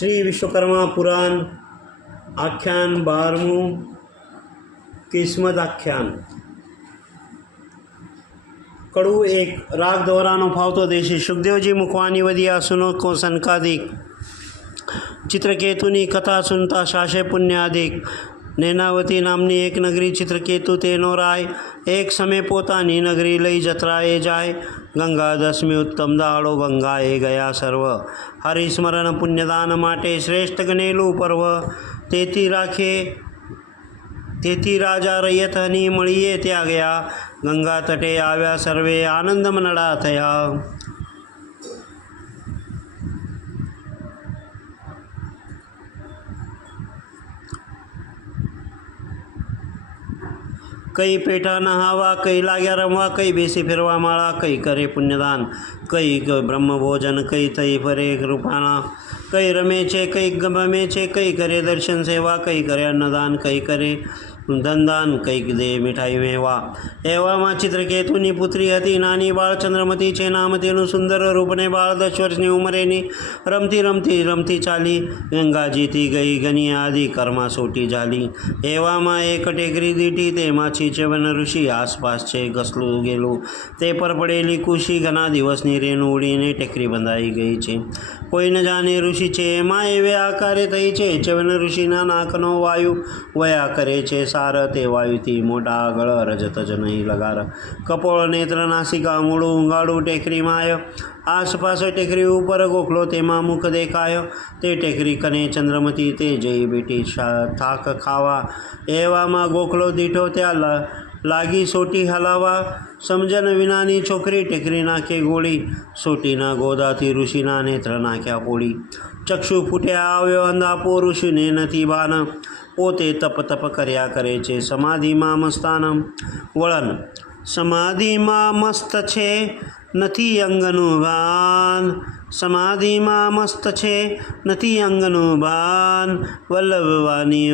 श्री विश्वकर्मा पुराण आख्यान 12 किस्मत आख्यान कड़ू एक राग दोहरानो फावतो देशी सुखदेवजी मुखवानी वदिया सुनो को सनकादिक चित्रकेतुनी कथा सुनता शाशे पुण्यादिक नैनावती नामनी एक नगरी चित्रकेतु तेनो राय एक समय पोतानी नगरी लई जत्राए जाय गंगा दशमी उत्तम दाड़ो गंगाए गया सर्व हरिस्मरण पुण्यदान माटे श्रेष्ठ गणेलू पर्व તેથી રાજા રૈયતની મળીએ ત્યાં ગયા ગંગા તટે આવ્યા સર્વે આનંદ મનડા થયા। कई पेठा नहावा कई लाग्या रमवा कई बेसी फिरवा माळा कई करे पुण्यदान कई ब्रह्म भोजन कई तई फरे कृपाना कई रमे छे कई गमे छे कई करे दर्शन सेवा कई करे अन्नदान कई करे धनदान कई दे मिठाई मेवा। एવામાં ચિત્રકેતુની પુત્રી હતી નાની બાળ ચંદ્રમતી છે નામ તેનું સુંદર રૂપને બાળ 10 વર્ષની ઉંમરેની રમતી ચાલી ગંગાજીથી ગઈ ગની આદિ કર્મા સોટી જાલી। એવામાં એક ટેકરી દીટી તેમાં છીચવન ઋષિ આસપાસ છે ઘસલું ગયેલું તે પર પડેલી કુશી ઘણા દિવસની રેણુ ઉડીને ટેકરી બંધાઈ ગઈ છે કોઈ ન જાણે ઋષિ છે એમાં એવે આકારે થઈ છે ચવન ઋષિના નાકનો વાયુ વયા કરે છે સાર તે વાયુથી મોટા આગળ રજત જ નહીં લગાર કપોળ નેત્ર નાસિકા મૂળું ઊંઘાડું ટેકરીમાં આવ્યો આસપાસ ટેકરી ઉપર ગોખલો તેમાં મુખ દેખાયો તે ટેકરી કને ચંદ્રમતી તે જઈ બેટી થાક ખાવા। એવામાં ગોખલો દીઠો ત્યાં લાગી સોટી હલાવા સમજન વિનાની છોકરી ટેકરી નાખે ગોળી સોટીના ગોદાથી ઋષિના નેત્ર નાખ્યા પોળી ચક્ષુ ફૂટ્યા આવ્યો અંધાપો ઋષિને નથી બાન પોતે તપ તપ કર્યા કરે છે સમાધિમાં મસ્તાન વળન સમાધિમાં મસ્ત છે નથી અંગનું ભાન સમાધિમાં મસ્ત છે નથી અંગનું ભાન વલ્લભવાની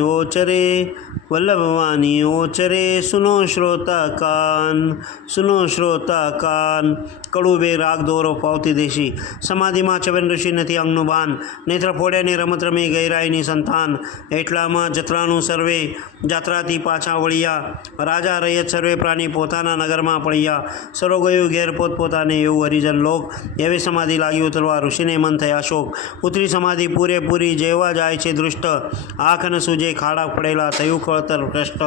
ઓચરે સુનો શ્રોતા કાન કડુબે રાગ દોરો ફાવતી દેશી સમાધિમાં ચવન ઋષિ નથી અંગનું ભાન નેત્ર ફોડ્યાની રમત રમી ગૈરાઈની સંતાન એટલામાં જત્રાનું સર્વે જાત્રાથી પાછા વળ્યા રાજા રૈયત સર્વે પ્રાણી પોતાના નગરમાં પડ્યા સરો ગયું ઘેર પોતપોતાને એવું હરિજન લોક એવી સમાધિ લાગી ઉતરવા ઋષિને મન થયા શોક ઉતરી સમાધિ પૂરેપૂરી જેવા જાય છે દૃષ્ટ આંખ ન સૂજે ખાડા પડેલા થયું કળતર ભ્રષ્ટ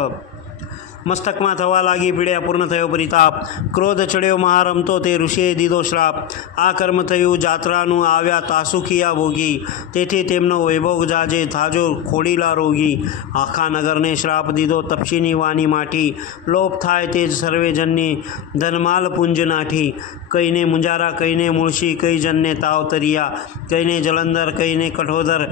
મસ્તકમાં થવા લાગી પીડ્યા પૂર્ણ થયો પરિતાપ ક્રોધ ચડ્યો મહારમતો તે ઋષિએ દીધો શ્રાપ આ કર્મ થયું જાત્રાનું આવ્યા તાસુખિયા ભોગી તેથી તેમનો વૈભોગ જાજે થાજો ખોડીલા રોગી આખા નગરને શ્રાપ દીધો તપસીની વાની માઠી લોપ થાય તે જ સર્વેજનની ધનમાલ પુંજ નાઠી કઈને મુંજારા કઈને મૂળશી કઈ જનને તાવ તરિયા કઈને જલંધર કઈને કઠોદર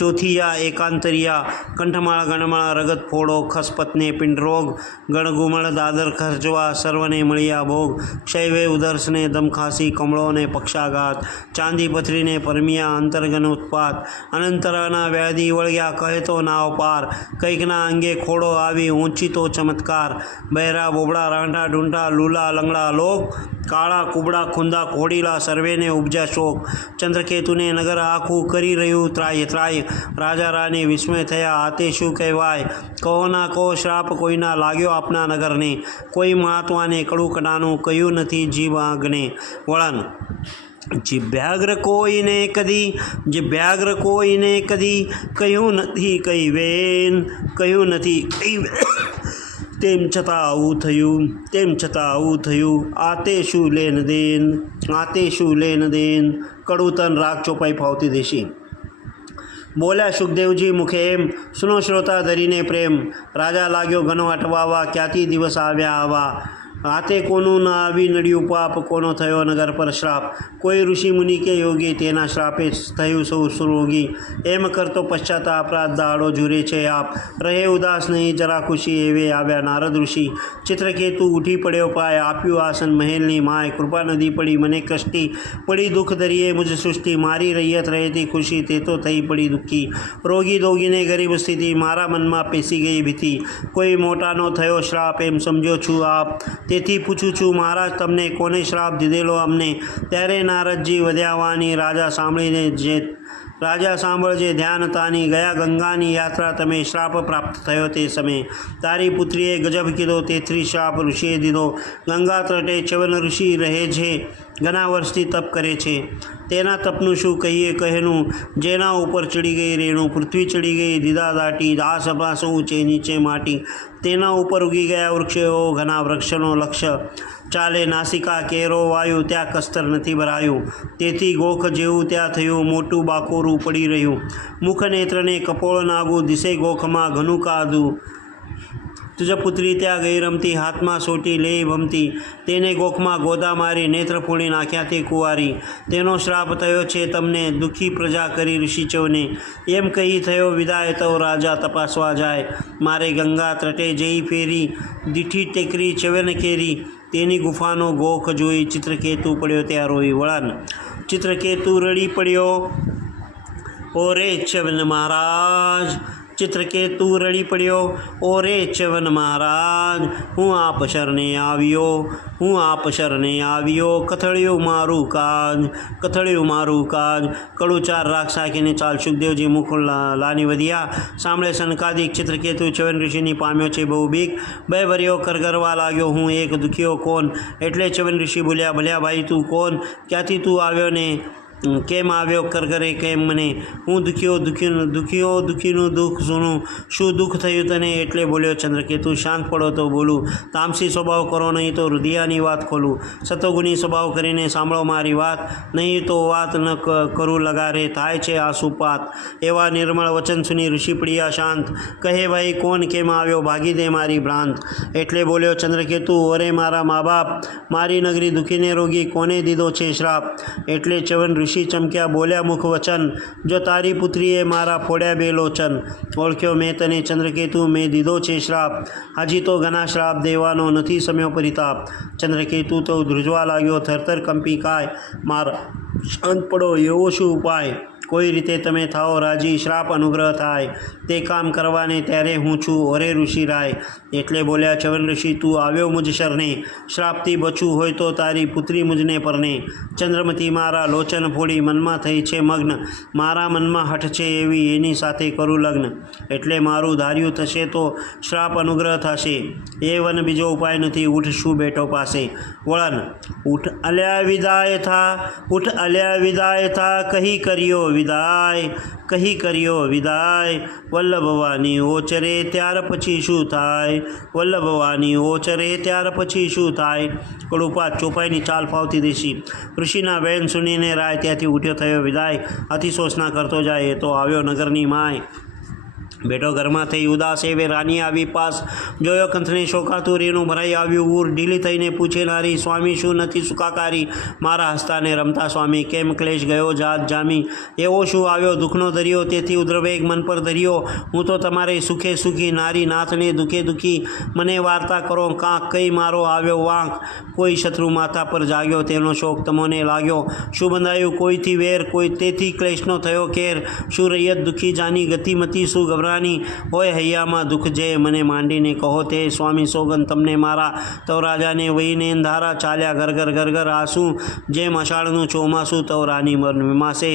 ચોથિયા એકાંતરિયા કંઠમાળ ગણમાળ રગત ફોડો ખસપતને પિંડરોગ ગણગુમળ દાદર ખર્ચવા સર્વને મળ્યા ભોગ ક્ષયવે ઉદર્શને દમખાંસી કમળોને પક્ષાઘાત ચાંદી પથરીને પરમિયા અંતર્ગન ઉત્પાત અનંતરના વ્યાધિ વળગ્યા કહેતો નાવ પાર કંઈકના અંગે ખોડો આવી ઊંચીતો ચમત્કાર બહેરા બોબડા રાંઢા ઢૂંઢા લૂલા લંગડા લોક કાળા કુબડા ખુંદા ખોડીલા સર્વેને ઉપજા શોક ચંદ્રકેતુને નગર આખું કરી રહ્યું ત્રાય રાજા રાની વિસ્મય થયા આતે શું કહેવાય કહો ના કહો શ્રાપ કોઈના લાગ્યો આપના નગરને કોઈ મહાત્માને કડું કડાનું કહ્યું નથી જીવ આગને વળન જીભ્યાગ્ર કોઈને કદી કહ્યું નથી કઈ વેન તેમ છતાં આવું થયું આતે શું લેન દેન કડુતન રાગ ચોપાઈ ફાવતી દેશી બોલ્યા સુખદેવજી મુખે એમ સુનો શ્રોતા ધરીને પ્રેમ રાજા લાગ્યો ઘણો અટવાવા ક્યાંથી દિવસ આવ્યા આવા હાથે કોનું ના આવી નડ્યું પાપ કોનો થયો નગર પર શ્રાપ કોઈ ઋષિ મુનિ કે યોગી તેના શ્રાપે થયું સૌ સુરોગી એમ કરતો પશ્ચાતાપ રાત દાડો ઝૂરે છે આપ રહે ઉદાસ નહીં જરા ખુશી એવે આવ્યા નારદ ઋષિ ચિત્રકેતુ ઉઠી પડ્યો પાય આપ્યું આસન મહેલની માય કૃપા નદી પડી મને કષ્ટી પડી દુઃખ દરિયે મુજ સૃષ્ટિ મારી રૈયત રહેતી ખુશી તે તો થઈ પડી દુઃખી રોગી દોગીને ગરીબ સ્થિતિ મારા મનમાં પેસી ગઈ ભીતિ કોઈ મોટાનો થયો શ્રાપ એમ સમજો છું આપ તેથી પૂછું છું મહારાજ તમને કોને શ્રાપ દીધેલો અમને ત્યારે નારદજી વધ્યાવાની રાજા સાંભળીને રાજા સાંભળજે ધ્યાનતાની, ગયા ગંગાની યાત્રા તમે શ્રાપ પ્રાપ્ત થયો તે સમયે. તારી પુત્રીએ ગજબ કીધો, તેથી શ્રાપ ઋષિએ દીધો. ગંગા તટે ચ્યવન ઋષિ રહે છે, ઘણા વર્ષથી તપ કરે છે. તેના તપનું શું કહીએ કહેનું, જેના ઉપર ચડી ગઈ રેણું, પૃથ્વી ચડી ગઈ દીદા દાટી, આસપાસ ઊંચે નીચે માટી, તેના ઉપર ઉગી ગયા વૃક્ષો, ઘણા વૃક્ષનો લક્ષ્ય. ચાલે નાસિકા કેરો વાયુ, ત્યાં કસ્તર નથી ભરાયું. તેથી ગોખ જેવું ત્યાં થયું, મોટું બાકોરું પડી રહ્યું. મુખ નેત્રને કપોળ નાગું, દિશે ગોખમાં ઘનું કાદું. તુજ પુત્રી ત્યાં ગઈ રમતી, હાથમાં સોટી લઈ ભમતી. તેને ગોખમાં ગોદા મારી, નેત્ર ફોડી નાખ્યા તે કુંવારી. તેનો શ્રાપ થયો છે તમને, દુઃખી પ્રજા કરી ઋષિચવને. એમ કહી થયો વિદાય, તો રાજા તપાસવા જાય. મારે ગંગા તટે જઈ ફેરી, દીઠી ટેકરી ચ્યવન કેરી. તેની ગુફાનો ગોખ જોઈ, ચિત્રકેતુ પડ્યો ત્યાં રોઈ. વળાન. ચિત્રકેતુ રડી પડ્યો, ઓરે ચ્યવન મહારાજ. ચિત્રકેતુ રડી પડ્યો, ઓરે ચ્યવન મહારાજ. હું આપ શરણે આવ્યો, હું આપ શરણે આવ્યો. કથળ્યું મારું કાજ, કથળ્યું મારું કાજ. કડું ચાર રાખ સાકીને ચાલ. સુખદેવજી મુખ લાની વધ્યા, સાંભળે સનકાદિક. ચિત્રકેતુ ચ્યવન ઋષિની પામ્યો છે બહુ બીક, બે ભર્યો કરગરવા લાગ્યો. હું એક દુખ્યો કોણ? એટલે ચ્યવન ઋષિ બોલ્યા, ભલ્યા ભાઈ તું કોણ? ક્યાંથી તું આવ્યો ને કેમ આવ્યો કરગરે કેમ મને? હું દુઃખીનું દુઃખ સુનું. શું દુઃખ થયું તને? એટલે બોલ્યો ચંદ્રકેતુ, શાંત પડો તો બોલું. તામસી સ્વભાવ કરો, નહીં તો હૃદયાની વાત ખોલું. સતોગુણી સ્વભાવ કરીને સાંભળો મારી વાત, નહીં તો વાત ન કરું લગારે, થાય છે આસુપાત. એવા નિર્મળ વચન સુની ઋષિ પડ્યા શાંત. કહે ભાઈ કોણ, કેમ આવ્યો? ભાગી દે મારી ભ્રાંત. એટલે બોલ્યો ચંદ્રકેતુ, ઓરે મારા મા બાપ, મારી નગરી દુઃખીને રોગી, કોને દીધો છે શ્રાપ? એટલે ચ્યવન ઋષિ ચમક્યા, બોલ્યા મુખ વચન, જો તારી પુત્રીએ મારા ફોડ્યા બે લોચન. ઓળખ્યો મેં તને ચંદ્રકેતુ, મેં દીધો છે શ્રાપ. હજી તો ઘણા શ્રાપ દેવાનો, નથી સમયો પરિતાપ. ચંદ્રકેતુ તો ધ્રુજવા લાગ્યો, થરથર કંપી કાય. મારા શાંત પડો, એવો શું ઉપાય? કોઈ રીતે તમે થાઓ રાજી, શ્રાપ અનુગ્રહ થાય. તે કામ કરવાને ત્યારે હું છું, ઓરે ઋષિ રાય. એટલે બોલ્યા ચ્યવન ઋષિ, તું આવ્યો મુજ શરણે, શ્રાપથી બચવું હોય તો તારી પુત્રી મુજને પરણે. ચંદ્રમતી મારા લોચન ફોડી, મનમાં થઈ છે મગ્ન. મારા મનમાં હઠ છે એવી, એની સાથે કરું લગ્ન. એટલે મારું ધાર્યું થશે તો શ્રાપ અનુગ્રહ થશે. એ વન બીજો ઉપાય નથી, ઉઠ શું બેઠો પાસે. વળન. ઉઠ અલ્યા વિદાય થા, ઉઠ અલ્યા વિદાય થા. કહી કર્યો વિદાય, કહી કર્યો વિદાય. વલ્લભવાની ઓચરે ત્યાર પછી શું થાય? વલ્લભવાની ઓચરે ત્યાર પછી શું થાય? કડુપાત ચોપાઈની ચાલ ફાવતી દેશી. ઋષિના વૈન સુનીને રાય ત્યાંથી ઉઠ્યો થયો વિદાય. અતિશોષના કરતો જાય, એ તો આવ્યો નગરની માય. બેઠો ઘરમાં થઈ ઉદાસ, એવે રાની આવી પાસ. જોયો કંથને શોકાતું રેનું ભરાઈ આવ્યું ઉર. ઢીલી થઈને પૂછે નારી, સ્વામી શું નથી સુખાકારી? મારા હસ્તાને રમતા સ્વામી, કેમ ક્લેશ ગયો જાત જામી? એવો શું આવ્યો દુઃખનો દરિયો, તેથી ઉદ્રવેગ મન પર ધર્યો? હું તો તમારે સુખે સુખી, નારી નાથને દુઃખે દુઃખી. મને વાર્તા કરો કાંક, કઈ મારો આવ્યો વાંક? કોઈ શત્રુ માથા પર જાગ્યો, તેનો શોક તમોને લાગ્યો. શું બંધાયું કોઈથી વેર, કોઈ તેથી ક્લેશનો થયો કેર? શું રૈયત દુઃખી જાની, ગતિમતી શું ગભરા? હોય હૈયામાં દુઃખ જે, મને માંડીને કહો તે સ્વામી સોગન તમને મારા. તો રાજાને વહીને અંધારા, ચાલ્યા ઘરઘર ઘરઘર આંસુ. જેમ અષાઢનું ચોમાસું, તો રાની માસે.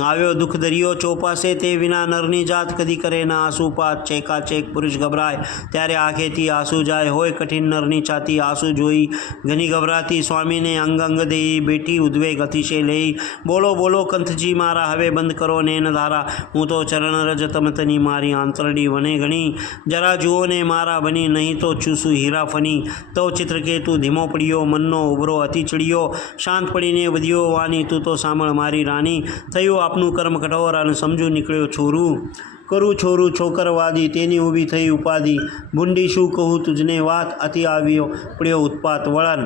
આવ્યો દુઃખ દરિયો ચોપાસે, તે વિના નરની જાત કદી કરે ના આંસુપાત. ચેકા ચેક પુરુષ ગભરાય, ત્યારે આંખેથી આંસુ જાય. હોય કઠિન નરની છાતી, આંસુ જોઈ ઘણી ગભરાતી. સ્વામીને અંગ અંગ દેઈ, બેઠી ઉદ્વેગ અતિશય લઈ. બોલો બોલો કંથજી મારા, હવે બંધ કરો નેન ધારા. હું તો ચરણ રજ તમતની મારી, આંતરડી વને ઘણી. જરા જુઓ ને મારા બની, નહીં તો ચૂસું હીરા ફની. તો ચિત્રકેતુ ધીમો પડ્યો, મનનો ઉભરો અતિ ચડ્યો. શાંત પડીને વધ્યો વાની, તું તો સાંભળ મારી રાની. થયું આપનું કર્મ કઠોર, અને સમજુ નીકળ્યો છોરું. કરું છોરું છોકરવાદી, તેની ઊભી થઈ ઉપાધિ. ભૂંડી શું કહું તુજને વાત, અતિ આવ્યો પડ્યો ઉત્પાત. વળન.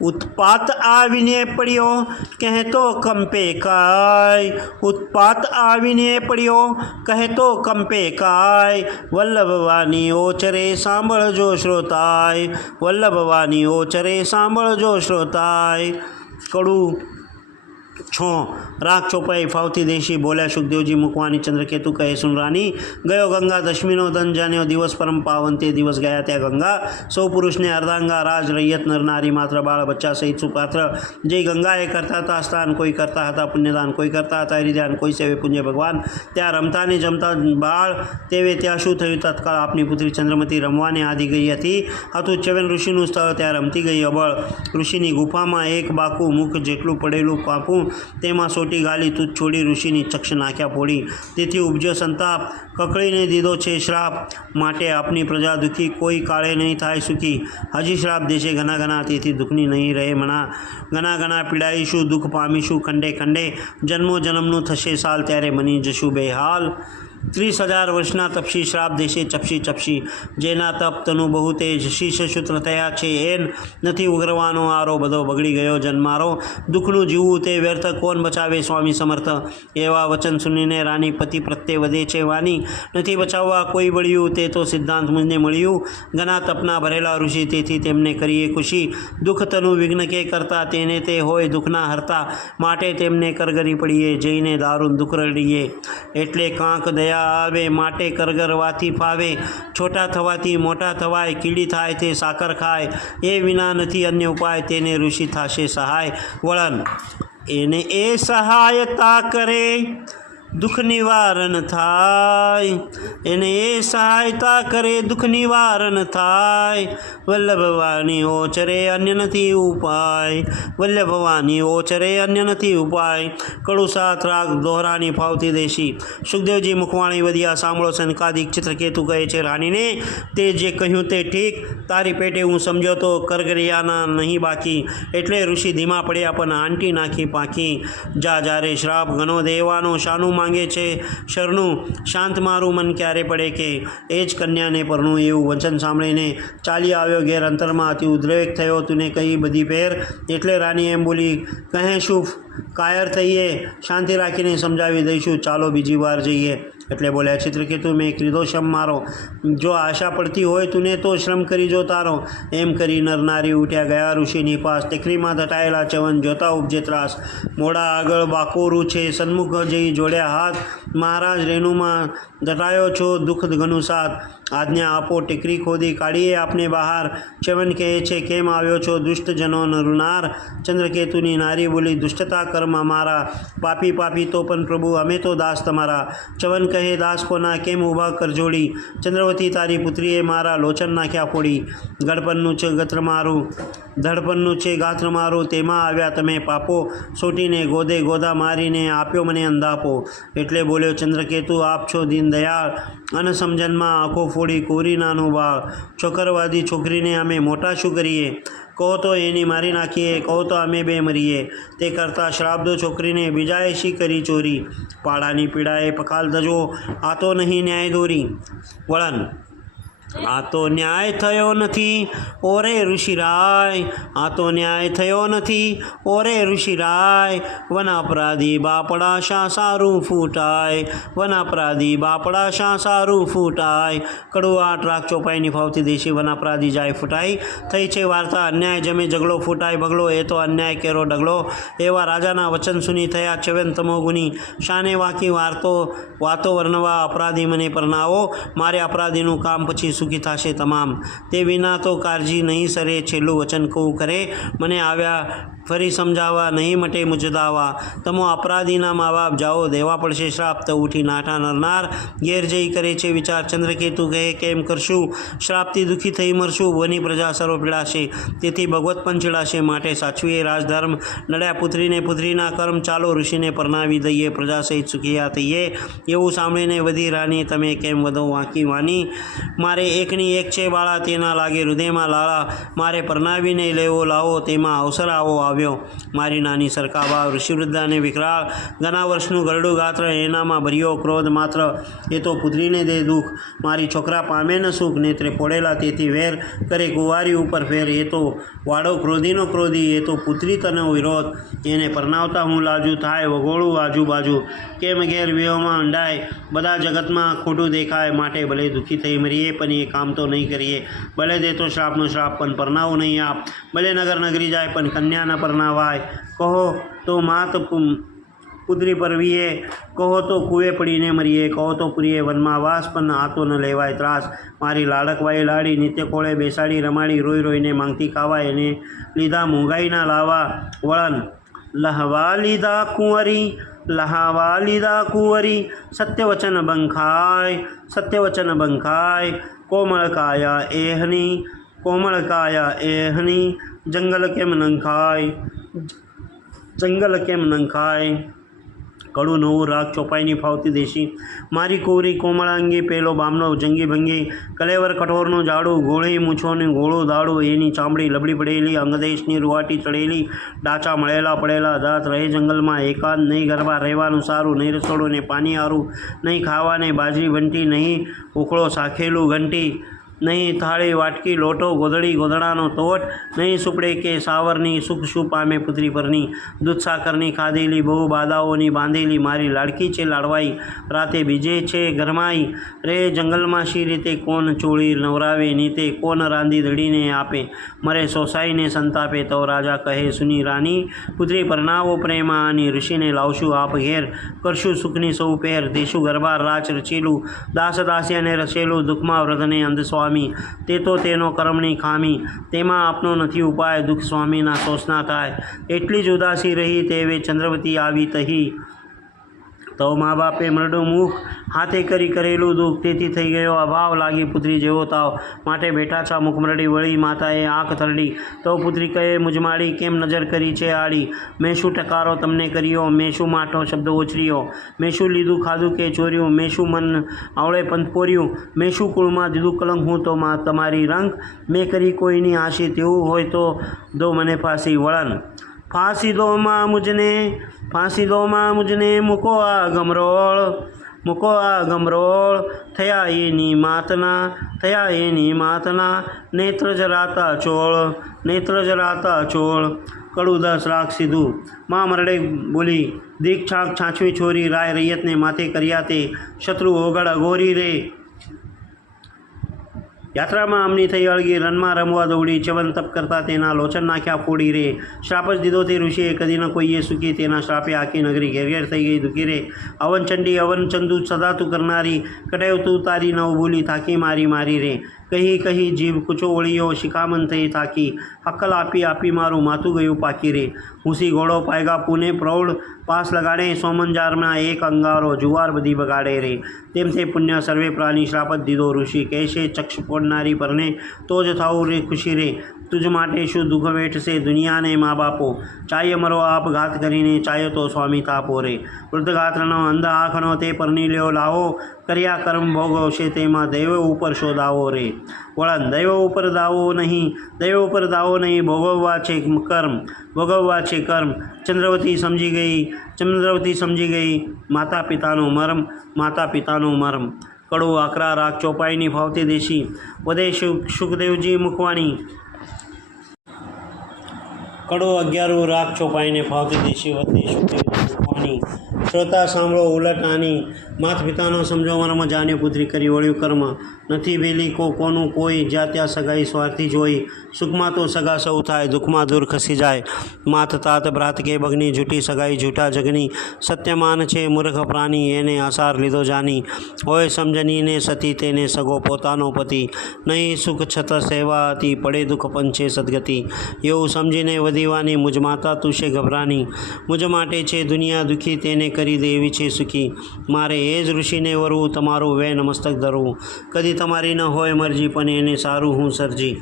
ઉત્પાત આવીને પડ્યો, કહેતો કંપે કાય. ઉત્પાત આવીને પડ્યો, કહેતો કંપે કાય. વલ્લભવાની ઓચરે સાંભળજો શ્રોતાય. વલ્લભવાની ઓચરે સાંભળજો શ્રોતાય. કડું છો રાગ ચોપાઈ ફાવતી દેશી બોલ્યા સુખદેવજી મૂકવાની ચંદ્રકેતુ કહે સુન રાની ગયો ગંગા દશમીનો ધન જાન્યો દિવસ પરમ પાવન તે દિવસ ગયા ત્યાં ગંગા સૌ પુરુષને અર્ધાંગા રાજ રૈયત નર નારી માત્ર બાળ બચ્ચા સહિત સુપાત્ર જે ગંગાએ કરતા હતા સ્નાન કોઈ કરતા હતા પુણ્યદાન કોઈ કરતા હતા હરિધ્યાન કોઈ સેવે પુણ્ય ભગવાન ત્યાં રમતા ને જમતા બાળ તેવે ત્યાં શું થયું તત્કાળ આપની પુત્રી ચંદ્રમતી રમવાને આદિ ગઈ હતી હતું ચ્યવન ઋષિનું સ્થળ ત્યાં રમતી ગઈ અબળ ઋષિની ગુફામાં એક બાકુ મુખ જેટલું પડેલું પાપું તેમાં સોટી ગાલી તું છોડી ઋષિની ચક્ષ નાખ્યા ફોડી તેથી ઉપજ્યો સંતાપ કકળીને દીધો છે શ્રાપ માટે આપની પ્રજા દુઃખી કોઈ કાળે નહીં થાય સુખી હજી શ્રાપ દેશે ઘણા ઘણા તેથી દુઃખની નહીં રહે મણા ઘણા ઘણા પીડાઈશું દુઃખ પામીશું ખંડે ખંડે જન્મો જન્મનું થશે સાલ ત્યારે બની જશું બેહાલ 30,000 વર્ષના તપસી શ્રાપ દેશે ચપસી ચપસી જેના તપ તનુ બહુ તેજ શીશ સૂત્ર થયા છે એન નથી ઉગરવાનો આરો બધો બગડી ગયો જન્મારો દુઃખનું જીવવું તે વ્યર્થ કોણ બચાવે સ્વામી સમર્થ એવા વચન સુનીને રાની પતિ પ્રત્યે વધે છે વાની નથી બચાવવા કોઈ બળ્યું તે તો સિદ્ધાંત મુજને મળ્યું ઘણા તપના ભરેલા ઋષિ તેથી તેમને કરીએ ખુશી દુઃખ તનુ વિઘ્ન કે કરતા તેને તે હોય દુઃખના હરતા માટે તેમને કરગરી પડીએ જઈને દારૂણ દુઃખ રડીએ એટલે કાંક દયા આવે માટે કરગરવાથી ફાવે છોટા થવાથી મોટા થવાય કીડી થાય તે સાકર ખાય એ વિના નથી અન્ય ઉપાય તેને ઋષિ થશે સહાય વળન એને એ સહાયતા કરે દુઃખ નિવારણ થાય એને એ સહાયતા કરે દુઃખ નિવારણ થાય વલ્લભવાની ઓચરે અન્ય નથી ઉપાય વલ્લભવાની ઓચરે અન્ય નથી ઉપાય કડુસાત રાગ દોહરાની ફાવતી દેશી સુખદેવજી મુખવાણી વધ્યા સાંભળો સનકાદિક ચિત્રકેતુ કહે છે રાણીને તે જે કહ્યું તે ઠીક તારી પેટે હું સમજો તો કરગરિયાના નહીં બાકી એટલે ઋષિ ધીમા પડ્યા પણ આંટી નાખી પાંખી જા જારે શ્રાપ ઘણો દેવાનો શાનું માંગે છે શરણું શાંત મારું મન ક્યારે પડે કે એ જ કન્યાને પરણું એવું વચન સાંભળીને ચાલી આવ્યો ઘેર અંતરમાં અતિ ઉદ્રેક થયો તુને કહી બધી ફેર એટલે રાણી એમ બોલી કહે શું કાયર થઈએ શાંતિ રાખીને સમજાવી દઈશું ચાલો બીજી વાર જઈએ એટલે બોલ્યા ચિત્રકેતુ મેં કીધો શ્રમ મારો જો આશા પડતી હોય તુને તો શ્રમ કરી જો તારો એમ કરી નરનારી ઉઠ્યા ગયા ઋષિની પાસ ટેકરીમાં દટાયેલા ચવન જોતા ઉપજે ત્રાસ મોડા આગળ બાકોરું છે સન્મુખ જઈ જોડ્યા હાથ મહારાજ રેણુમાં દટાયો છો દુઃખ ઘનું સાથ આજ્ઞા આપો ટેકરી ખોદી કાઢીએ આપને બહાર ચ્યવન કહે છે કેમ આવ્યો છો દુષ્ટજનો નરુનાર ચંદ્રકેતુની નારી બોલી દુષ્ટતા કર્મ અમારા પાપી પાપી તો પણ પ્રભુ અમે તો દાસ તમારા ચ્યવન કહે દાસ કોના કેમ ઊભા કરજોડી ચંદ્રવતી તારી પુત્રીએ મારા લોચન નાખ્યા ફોડી ગળપણનું છે ગત્ર મારું ધડપણનું છે ગાત્ર મારું તેમાં આવ્યા તમે પાપો સોટીને ગોદે ગોદા મારીને આપ્યો મને અંધાપો એટલે બોલ્યો ચંદ્રકેતુ આપ છો દીન દયાળ અનસમજનમાં આંખો ફોડી કોરી નાનું બાળ છોકરવાદી છોકરીને અમે મોટા શું કરીએ કહો તો એની મારી નાખીએ કહો તો અમે બે મરીએ તે કરતાં શ્રાપ દો છોકરીને બીજાએ શી કરી ચોરી પાડાની પીડાએ પખાલ ધજો આ તો નહીં ન્યાય દોરી વળન આ તો ન્યાય થયો નથી ઓરે ઋષિરાય આ તો ન્યાય થયો નથી ઓરે ઋષિરાય વનાપરાધી બાપડા શા સારું ફૂટાય વનાપરાધી બાપડા શા સારું ફૂટાય કડુઆટ રાગ ચોપાઈની ફાવતી દેશી વનાપરાધી જાય ફૂટાઈ થઈ છે વાર્તા અન્યાય જમે ઝઘડો ફૂટાય બગડો એ તો અન્યાય કેરો ડગલો એવા રાજાના વચન સુની થયા ચ્યવન તમોગુની શાને વાંકી વાતો વર્ણવા અપરાધી મને પરનાવો મારે અપરાધીનું કામ પછી સુખી થશે તમામ તે વિના તો કાળજી નહીં સરે છેલ્લું વચન કહું કરે મને આવ્યા ફરી સમજાવવા નહીં મટે મુજદાવા તમો અપરાધીના મા બાપ જાઓ દેવા પડશે શ્રાપ તો ઉઠી નાઠા નરનાર ઘેર જઈ કરે છે વિચાર ચંદ્રકેતુ કહે કેમ કરશું શ્રાપથી દુઃખી થઈ મરશું વની પ્રજા સર્વ પીડાશે તેથી ભગવત પણ ચીડાશે માટે સાચવીએ રાજધર્મ નડ્યા પુત્રીને પુત્રીના કર્મ ચાલો ઋષિને પરણાવી દઈએ પ્રજા સહિત સુખિયા થઈએ એવું સાંભળીને વધી રાની તમે કેમ વધો વાંકી વાની મારે એકની એક છે બાળા તેના લાગે હૃદયમાં લાળા મારે પરણાવીને લેવો લાવો તેમાં અવસર આવો આવ્યો મારી નાની સરકાવા ઋષિવૃદ્ધાને વિકરાળ ઘણા વર્ષનું ગરડું ગાત્ર એનામાં ભર્યો ક્રોધ માત્ર એ તો પુત્રીને દે દુઃખ મારી છોકરા પામે ન સુખ નેત્રે પોડેલા તેથી વેર કરે કુંવારી ઉપર ફેર એ તો વાડો ક્રોધીનો ક્રોધી એ તો પુત્રી તને વિરોધ એને પરણાવતા હું લાજુ થાય વગોળું આજુબાજુ કેમ ઘેર વિહોમાં અંડાય બધા જગતમાં ખોટું દેખાય માટે ભલે દુઃખી થઈ મરીએ પણ એ કામ તો નહીં કરીએ ભલે દે તો શ્રાપનો શ્રાપ પણ પરણાવું નહીં આપ ભલે નગર નગરી જાય પણ કન્યા ન પરણાવાય કહો તો માત પુત્રી પરવીએ, કહો તો કૂવે પડીને મરીએ, કહો તો પુરીએ વનમાં વાસ, પણ આ તો ન લેવાય ત્રાસ. મારી લાડકવાઈ લાડી, નિત્ય કોળે બેસાડી રમાડી, રોઈ રોઈને માંગતી ખાવા, એને લીધા મોંઘાઈના લાવા વળન. લહવા લીધા કુંવરી, લહાવા લીધા કુંવરી, સત્યવચન બંખાય, સત્યવચન બંખાય. કોમળકાયા એહની, કોમળકાયા એહની, જંગલ કેમ નંખાય, જંગલ કેમ નંખાય. કડું નવું રાગ ચોપાઈની ફાવતી દેશી. મારી કોરી કોમળાંગી, પેલો બામનો જંગી ભંગી, કલેવર કઠોરનું જાડું, ગોળી મૂછોનું ગોળું દાડું, એની ચામડી લબડી પડેલી, અંગદેશની રૂવાટી ચડેલી, ડાચા મળેલા પડેલા દાંત, રહે જંગલમાં એકાદ, નહીં ગરબા રહેવાનું સારું, નહીં રસોડું ને પાણી આરું, નહીં ખાવાને બાજરી વંટી, નહીં ઉખળો શાખેલું ઘંટી, નહીં થાળી વાટકી લોટો, ગોદડી ગોદડાનો તોટ, નહીં સુપડે કે સાવરની, સુખ શું પામે પુત્રી પરની. દૂધ સાકરની ખાધેલી, બહુ બાદાઓની બાંધેલી, મારી લાડકી છે લાડવાઈ, રાતે બીજે છે ગરમાઈ. રે જંગલમાં શી રીતે કોણ ચોળી નવરાવે, નીતે કોણ રાંધી દળીને આપે, મરે સોસાઈને સંતાપે. તો રાજા કહે સુની રાની, પુત્રી પરનાવો પ્રેમાની, ઋષિને લાવશું આપ ઘેર, કરશું સુખની સૌ પહેર, દેશું ગરબા રાચ રચેલું, દાસ દાસિયાને રચેલું, દુઃખમાં વૃદ્ધને અંધ સ્વામી, તે તો તેનો કર્મની ખામી, તેમાં આપનો નથી ઉપાય, દુઃખ સ્વામીના શોષના થાય. એટલી જ ઉદાસી રહી, તેવે ચંદ્રવતી આવી તહી, તો મા બાપે મરડું મુખ, હાથે કરી કરેલું દુઃખ, તેથી થઈ ગયો અભાવ, લાગી પુત્રી જેવો તાવ, માટે બેઠા છા મુખ મરડી. વળી માતાએ આંખ થરડી, તો પુત્રી કહે મુજમાડી, કેમ નજર કરી છે આડી, મેં શું ટકારો તમને કર્યો, મેં શું માઠો શબ્દ ઓછર્યો, મેં શું લીધું ખાધું કે ચોર્યું, મેં શું મન આવળે પંથ પોર્યું, મેં શું કુળમાં દીધું કલંક, હું તો તમારી રંગ, મેં કરી કોઈની આશી, તેવું હોય તો દો મને ફાંસી વળન. ફાંસી દો માં મુજને, ફાંસી દો માં મુજને, મૂકો આ ગમરોળ, મૂકો આ ગમરોળ. થયા એની માતના, થયા એની માતના, નેત્ર જરાતા ચોળ, નેત્ર જરાતા ચોળ. કડું 10 રાગ સીધું. માં મરડે બોલી, દીક છાક છાંચવી છોરી, રાય રૈયતને માથે કર્યા તે, શત્રુ ઓગળ અઘોરી રે. યાત્રામાં અમની થઈ અળગી, રનમાં રમવા દોડી, ચવન તપ કરતા તેના લોચન નાખ્યા ફોડી રે. શ્રાપ જ દીધો તે ઋષિએ, કદી ન કોઈએ સુખી, તેના શ્રાપે આખી નગરી ઘેર ઘેર થઈ ગઈ દુઃખી રે. અવન ચંડી અવન ચંદુ સદા તું કરનારી, કટાયું તું તારી નવ બોલી, થાકી મારી મારી રે. કહી કહી જીભ કૂચો વળીયો, શિખામણ થઈ થાકી, હક્કલ આપી આપી મારું માથું ગયું પાકી રે. હુંસી ઘોડો પાયગા પૂને પ્રૌઢ, પાસ લગાડે સોમંજારમાં એક અંગારો, જુવાર બધી બગાડે રે. તેમ તે પુણ્ય સર્વે પ્રાણી, શ્રાપ જ દીધો ઋષિ, કહેશે ચક્ષ ફોડનારી પરને, તો જ થાવું રે ખુશી રે. તુજ માટે શું દુઃખ વેઠશે દુનિયાને મા બાપો, ચાય મરો આપ ઘાત કરીને, ચાયો તો સ્વામી તાપો રે. વૃદ્ધગાત્રનો અંધ આંખનો તે પરણી લ્યો લાવો, કર્યા કર્મ ભોગવશે તેમાં દૈવ ઉપર શો દાવો રે. વળન. દૈવ ઉપર દાવો નહીં, દૈવ ઉપર દાવો નહીં, ભોગવવા છે કર્મ, ભોગવવા છે કર્મ. ચંદ્રવતી સમજી ગઈ, ચંદ્રવતી સમજી ગઈ, માતા પિતાનો મર્મ, માતા પિતાનો મર્મ. કડું આકરા રાગ ચોપાઈની ફાવતી દેશી. વધે સુખદેવજી મુખવાણી. કડો 11 રાગ ચોપાઈને ફાવતી દેશી, વધે સુખદેવજી મુખવાણી. શ્રોતા સાંભળો ઉલટ આની, માત પિતાનો સમજો મર્મ, જાને પુત્રી કરી વળ્યું કર્મ. નથી ભેલી કોનું કોઈ, જ્યાં ત્યાં સગાઈ સ્વાર્થી જોઈ, સુખમાં તો સગા સૌ થાય, દુઃખમાં દૂર ખસી જાય. માત તાત ભ્રાત કે ભગની, જૂઠી સગાઈ જૂઠા જગની, સત્યમાન છે મૂર્ખ પ્રાણી, એને આસાર લીધો જાની. હોય સમજનીને સતી, તેને સગો પોતાનો પતિ, નહીં સુખ છત સેવા હતી, પડે દુઃખ પંચે સદગતિ. એવું સમજીને વધીવાની, મુજ માતા તું છે ગભરાની, મુજ માટે છે દુનિયા દુઃખી, તેને કરી દે એવી છે સુખી. મારે એ જ ઋષિને વરવું, તમારું વેન મસ્તક ધરવું, કદી તમારી ન હોય મરજી, પણ એને સારું હું સરજી.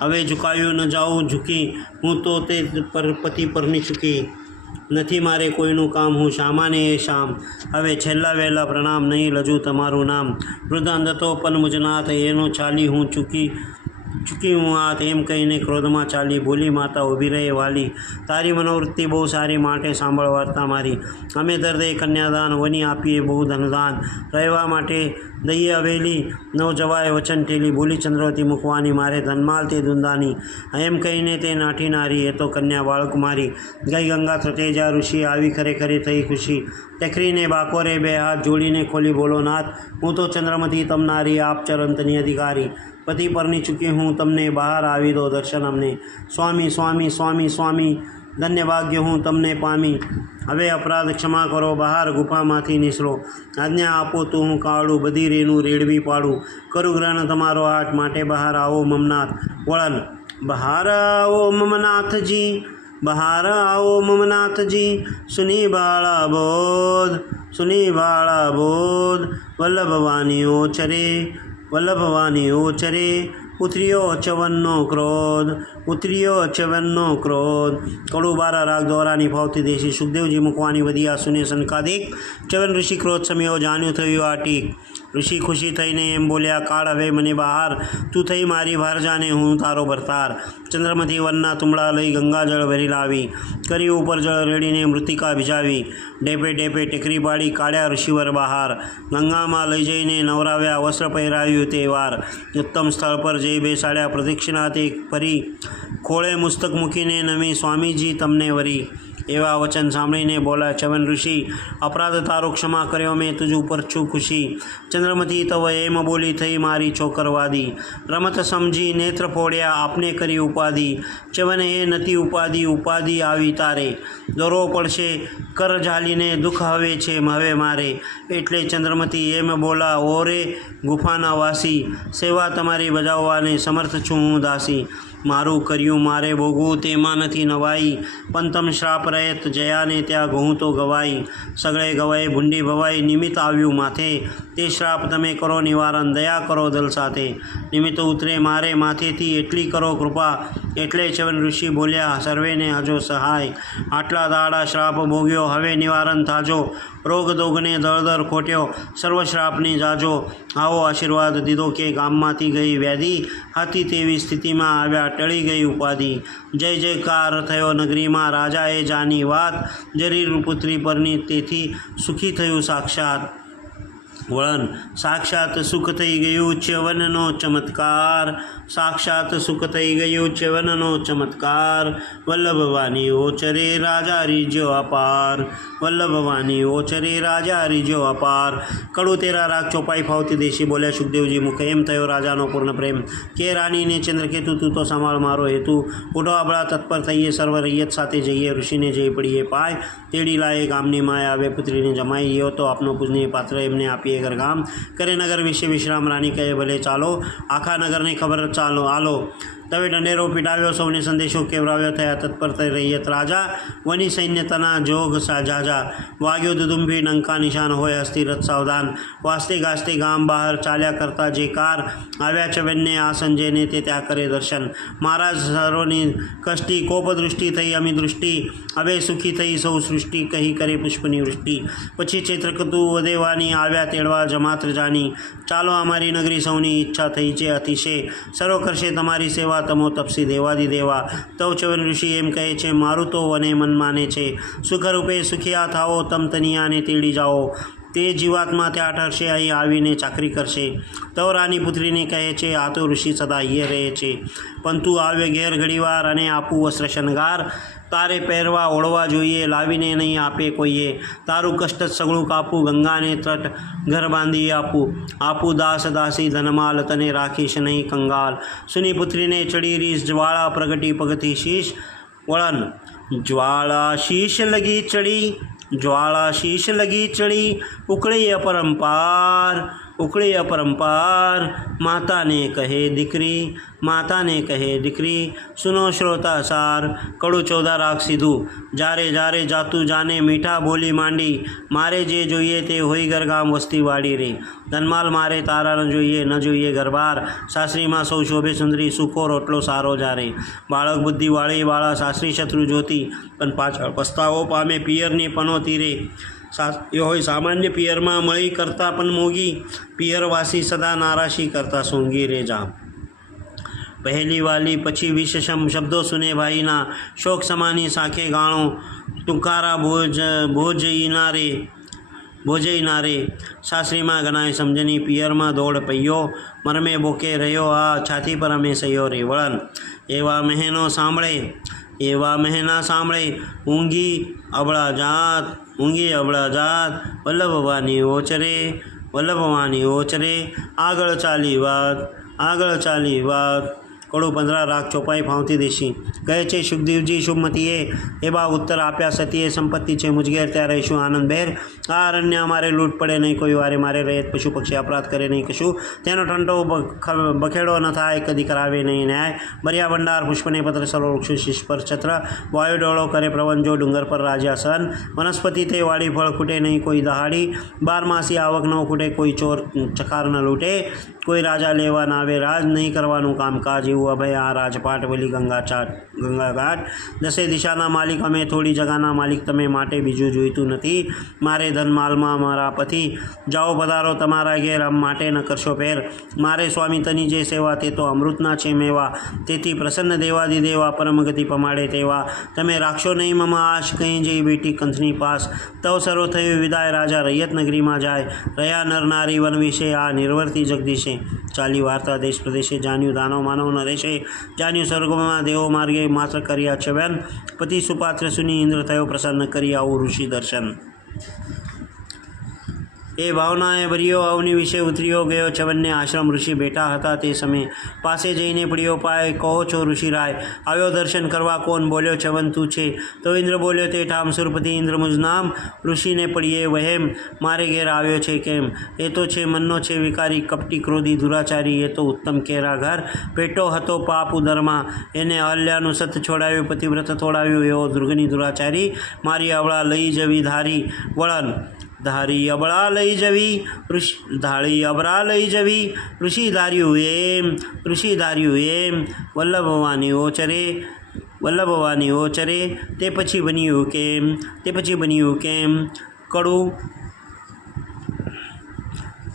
હવે ઝુકાયું ન જાઉં ઝૂકી, હું તો તે પતિ પરની ચૂકી, નથી મારે કોઈનું કામ, હું શામાને એ શામ. હવે છેલ્લા વહેલા પ્રણામ, નહીં લજું તમારું નામ. વૃદ્ધ અંધતો પણ મુજનાથ, એનો ચાલી હું ચૂકી હું હાથ, એમ કહીને ક્રોધમાં ચાલી, બોલી માતા ઊભી રહે વાલી, તારી મનોવૃત્તિ બહુ સારી, માટે સાંભળ વાર્તા મારી. અમે દર્દે કન્યાદાન, વની આપીએ બહુ ધનદાન, રહેવા માટે દઈએ હવેલી, નવ જવાય વચન ટેલી. બોલી ચંદ્રવતી મુખવાની, મારે ધનમાલ તે દુંદાની, એમ કહીને તે નાઠી નારી, એ તો કન્યા બાળક મારી. ગઈ ગંગા ત્રતેજા ઋષિ, આવી ખરેખરી થઈ ખુશી. ટેકરીને બાકોરે બે હાથ જોડીને ખોલી બોલો નાથ, હું તો ચંદ્રમતી તમનારી, આપ ચરંતની અધિકારી. પતિ પરની ચૂકી હું તમને, બહાર આવી દો દર્શન અમને. સ્વામી સ્વામી સ્વામી સ્વામી, ધન્ય ભાગ્ય હું તમને પામી. હવે અપરાધ ક્ષમા કરો, બહાર ગુફામાંથી નીસરો. આજ્ઞા આપો તો હું કાઢું, બધી રેનું રેડવી પાડું. કરું ગ્રહણ તમારો આઠ, માટે બહાર આવો મમનાથ. વળન બહાર આવો મમનાથજી, બહાર આવો મમનાથજી. સુની બાળા બોધ, સુની બાળા બોધ. વલ્લભવાની ઓછરે, વલ્લભવાની ઓછરે. ઉતર્યો ચવનનો ક્રોધ, ઉતર્યો ચવનનો ક્રોધ. કડુ 12 રાગ દોરાની ફાવતી દેશી. સુખદેવજી મૂકવાની વધિયા સુને સંકાદિક. ચવન ઋષિ ક્રોધ સમ્યો, જાણ્યું થયું આ ટીક. ઋષિ ખુશી થઈને એમ બોલ્યા, કાળ હવે મને બહાર, તું થઈ મારી ભારજાને, હું તારો ભરતાર. ચંદ્રમથી વનના તુંબડા લઈ ગંગાજળ ભરી લાવી, કરી ઉપર જળ રેડીને મૃતિકા ભીજાવી. ડેપે ડેપે ટેકરી પાડી કાઢ્યા ઋષિવર બહાર. ગંગામાં લઈ જઈને નવરાવ્યા, વસ્ત્ર પહેરાવ્યું તે વાર. ઉત્તમ સ્થળ પર જઈ બેસાડ્યા, પ્રદક્ષિણા તે ફરી. ખોળે મુસ્તક મૂકીને નમી, સ્વામીજી તમને વરી. એવા વચન સાંભળીને બોલ્યા ચવન ઋષિ, અપરાધ તારો ક્ષમા કર્યો, મેં તુજ ઉપર છું ખુશી. ચંદ્રમતી તવ એમ બોલી, થઈ મારી છોકરવાદી. રમત સમજી નેત્ર ફોડ્યા, આપને કરી ઉપાધિ. ચવન એ નથી ઉપાધિ, ઉપાધિ આવી તારે. દોરો પડશે કર ઝાલીને, દુઃખ હવે છે હવે મારે. એટલે ચંદ્રમતી એમ બોલા, ઓરે ગુફાના વાસી, સેવા તમારી બજાવવાને સમર્થ છું હું દાસી. મારું કર્યું મારે ભોગવું, તેમાં નથી નવાઈ. પણ તમ શ્રાપ રહેત જયાને ત્યાં ઘઉં તો ગવાઈ. સગળે ગવાય ભૂંડી ભવાઈ, નિમિત્ત આવ્યું માથે. તે શ્રાપ તમે કરો નિવારણ, દયા કરો દલ સાથે. નિમિત્ત ઉતરે મારે માથેથી, એટલી કરો કૃપા. એટલે ચવન ઋષિ બોલ્યા, સર્વેને હજો સહાય. આટલા દાડા શ્રાપ ભોગ્યો, હવે નિવારણ થાજો. રોગ દોગને દળદર ખોટ્યો, સર્વ શ્રાપને જાજો. આવો આશીર્વાદ દીધો કે ગામમાંથી ગઈ વ્યાધિ. હતી તેવી સ્થિતિમાં આવ્યા, ટળી ગઈ ઉપાધિ. જય જયકાર થયો નગરીમાં, રાજાએ જાની વાત. જરીર પુત્રી પરની, તેથી સુખી થયું સાક્ષાત. વળન સાક્ષાત સુખ થઈ ગયું ચ્યવનનો ચમત્કાર. સાક્ષાત સુખ થઈ ગયું ચ્યવનનો ચમત્કાર. વલ્લભવાની ઓચરે રાજા રીજ્યો અપાર. વલ્લભવાની ઓચરે રાજા રીજ્યો અપાર. કડુ 13 રાગ ચોપાઈ ફાવતી દેશી. બોલ્યા સુખદેવજી મુખે, એમ થયો રાજાનો પૂર્ણ પ્રેમ. કે રાણીને ચંદ્રકેતુ, તું તો સંભાળ મારો હેતુ. ઉઠો આપણા તત્પર થઈએ, સર્વ રૈયત સાથે જઈએ. ઋષિને જઈ પડીએ પાય, તેડી લાએ ગામની માય. આવે પુત્રીને જમાઈ, યો તો આપનો પૂજનીય પાત્ર, એમને આપીએ ઘરગામ. કરે નગર વિશે વિશ્રામ, રાણી કહે ભલે ચાલો. આખા નગરને ખબર ચાલો આલો. તવે ઢંઢેરો પીટાવ્યો, સૌને સંદેશો કેવરાવ્યો. થયા તત્પર થઈ રૈયત રાજા, વની સૈન્યતના જોગ ઝાઝા. વાગ્યો દુદુંભી ડંકા, નિશાન હોય હસ્તી રથ સાવધાન. વાસ્તે ગાસ્તે ગામ બહાર ચાલ્યા કરતા જે કાર. આવ્યા ચવનને આ સંજયને, તે ત્યાં કરે દર્શન. મહારાજ સરોની કષ્ટી, કોપ દૃષ્ટિ થઈ અમી દૃષ્ટિ. હવે સુખી થઈ સૌ સૃષ્ટિ, કહી કરે પુષ્પની વૃષ્ટિ. પછી ચૈત્રકતુ વધેવાની, આવ્યા તેડવા જમાત્ર જાની. ચાલો અમારી નગરી, સૌની ઈચ્છા થઈ છે અતિશય. સર્વ કરશે તમારી સેવા, તમો તપસી દેવાદી દેવા. તવ ચવન ઋષિ એમ કહે છે, મારું તો વને મન માને છે. સુખરૂપે સુખિયા થાઓ, તમ તનિયાને તેડી જાઓ. તે જીવાત્મા ત્યાં ઠરશે, અહીં આવીને ચાકરી કરશે. તવ રાની પુત્રીને કહે છે, આ તો ઋષિ સદા અહીંયા રહે છે. પણ તું આવ્યો ઘેર ઘડીવાર, અને આપું વસ્ત્ર શણગાર. તારે પહેરવા ઓળવા જોઈએ, લાવીને નહીં આપે કોઈએ. તારું કષ્ટ સગળું કાપું, ગંગાને તટ ઘર બાંધી આપું. આપું દાસ દાસી ધનમાલ, તને રાખીશ નહીં કંગાલ. સુની પુત્રીને ચડી રીસ, જ્વાળા પ્રગટી પગથી શીશ. વળન જ્વાળા શીશ લગી ચડી, જ્વાળા શીશ લગી ચડી. ઉકળી અપરંપાર, ઉકળી અપરંપાર. માતાને કહે દીકરી, માતાને કહે દીકરી. સુનો શ્રોતા સાર. કડુ 14 રાગ સીધું. જારે જારે જાતું જાને, મીઠા બોલી માંડી. મારે જે જોઈએ તે હોય ઘરગામ વસ્તી વાડી રે. ધનમાલ મારે તારા ન જોઈએ, ન જોઈએ ઘરબાર. સાસરીમાં સૌ શોભે સુંદરી, સુખો રોટલો સારો જારે. બાળક બુદ્ધિ વાળી વાળા, સાસરી શત્રુ જોતી. પણ પાછળ પસ્તાવો પામે, પિયરની પનોતી રે. એ હોય સામાન્ય પિયરમાં મળી કરતાં પણ મોગી. પિયરવાસી સદા નારાશી કરતાં સોંગી રે જા. પહેલી વાલી પછી વિશેષમ શબ્દો સુને ભાઈના. શોક સમાની સાખે ગાણો, ટૂંકારા ભોજઈના રે, ભોજઈના રે. સાસરીમાં ગણાય સમજની, પિયરમાં દોડ પૈયો. મરમે બોકે રહ્યો આ, છાતી પર અમે સૈયો રે. વળન એવા મહેનો સાંભળે, એવા મહેના સાંભળે. ઊંઘી અબળા જાત, ઊંઘી અબળા જાત. વલ્લભવાની ઓચરે, વલ્લભવાની ઓચરે. આગળ ચાલી વાત, આગળ ચાલી વાત. કડું 15 રાગ ચોપાઈ ફાવતી દેશી કહે છે સુખદેવજી શુભમતીએ એવા ઉત્તર આપ્યા સતીએ સંપત્તિ છે મુજગેર ત્યાં રહીશું આનંદભેર આ અરણ્ય અમારે લૂંટ પડે નહીં કોઈ વારે મારે રહીત પશુ પક્ષી અપરાધ કરે નહીં કશું તેનો ઠંડો બખેડો ન થાય કદી કરાવે નહીં ન્યાય બરિયા ભંડાર પુષ્પને પત્ર સર્વ વૃક્ષ શીશ પર છત્ર વાયુ ડોળો કરે પ્રવંજો ડુંગર પર રાજાસન વનસ્પતિ તે વાડી ફળ ખૂટે નહીં કોઈ દહાડી 12 માસી આવક ન ખૂટે કોઈ ચોર ચકાર ન લૂંટે કોઈ રાજા લેવા ના આવે રાજ નહીં કરવાનું કામકાજ એવું અભય આ રાજપાટ વલી ગંગા ઘાટ 10 દિશાના માલિક અમે થોડી જગાના માલિક તમે માટે બીજું જોઈતું નથી મારે ધન માલમાં મારા પતિ જાઓ પધારો તમારા ઘેર આમ માટે ન કરશો ફેર મારે સ્વામી તની જે સેવા તે તો અમૃતના છે મેવા તેથી પ્રસન્ન દેવાદિદેવા પરમગતિ પમાડે તેવા તમે રાખશો નહીં મમા આશ કંઈ જઈ બેટી કંથની પાસ તવ સર્વ થયું વિદાય રાજા રૈયત નગરીમાં જાય રહ્યા નર નારી વન વિશે આ નિર્વર્તી જગદીશે ચાલી વાર્તા દેશ પ્રદેશે જાન્યું દાનવ માનવ ન રહેશે જાન્યું સ્વર્ગમાં દેવો માર્ગે માત્ર કર્યા છવ્યન પતિ સુપાત્ર સુની ઇન્દ્ર થયો પ્રસન્ન કરી આવું ઋષિ દર્શન એ ભાવનાએ ભર્યો અવની વિશે ઉતર્યો ગયો છવનને આશ્રમ ઋષિ બેઠા હતા તે સમયે પાસે જઈને પડ્યો પાય કહો છો ઋષિરાય આવ્યો દર્શન કરવા કોણ બોલ્યો છવન તું છે તો ઇન્દ્ર બોલ્યો તે ઠામ સુરપતિ ઇન્દ્ર મુજ નામ ઋષિને પડીએ વહેમ મારે ઘેર આવ્યો છે કેમ એ તો છે મનનો છે વિકારી કપટી ક્રોધી દુરાચારી એ તો ઉત્તમ કેરા ઘર પેટો હતો પાપ ઉદરમાં એને અહલ્યાનું સત છોડાવ્યું પતિવ્રત થોડાવ્યું એવો દુર્ગની દુરાચારી મારી અવળા લઈ જવી ધારી વળન ધારી અબળા લઈ જવી ધાળી અબળા લઈ જવી ઋષિ ધાર્યું એમ વલ્લભવાની ઓચરે તે પછી બન્યું કેમ કડું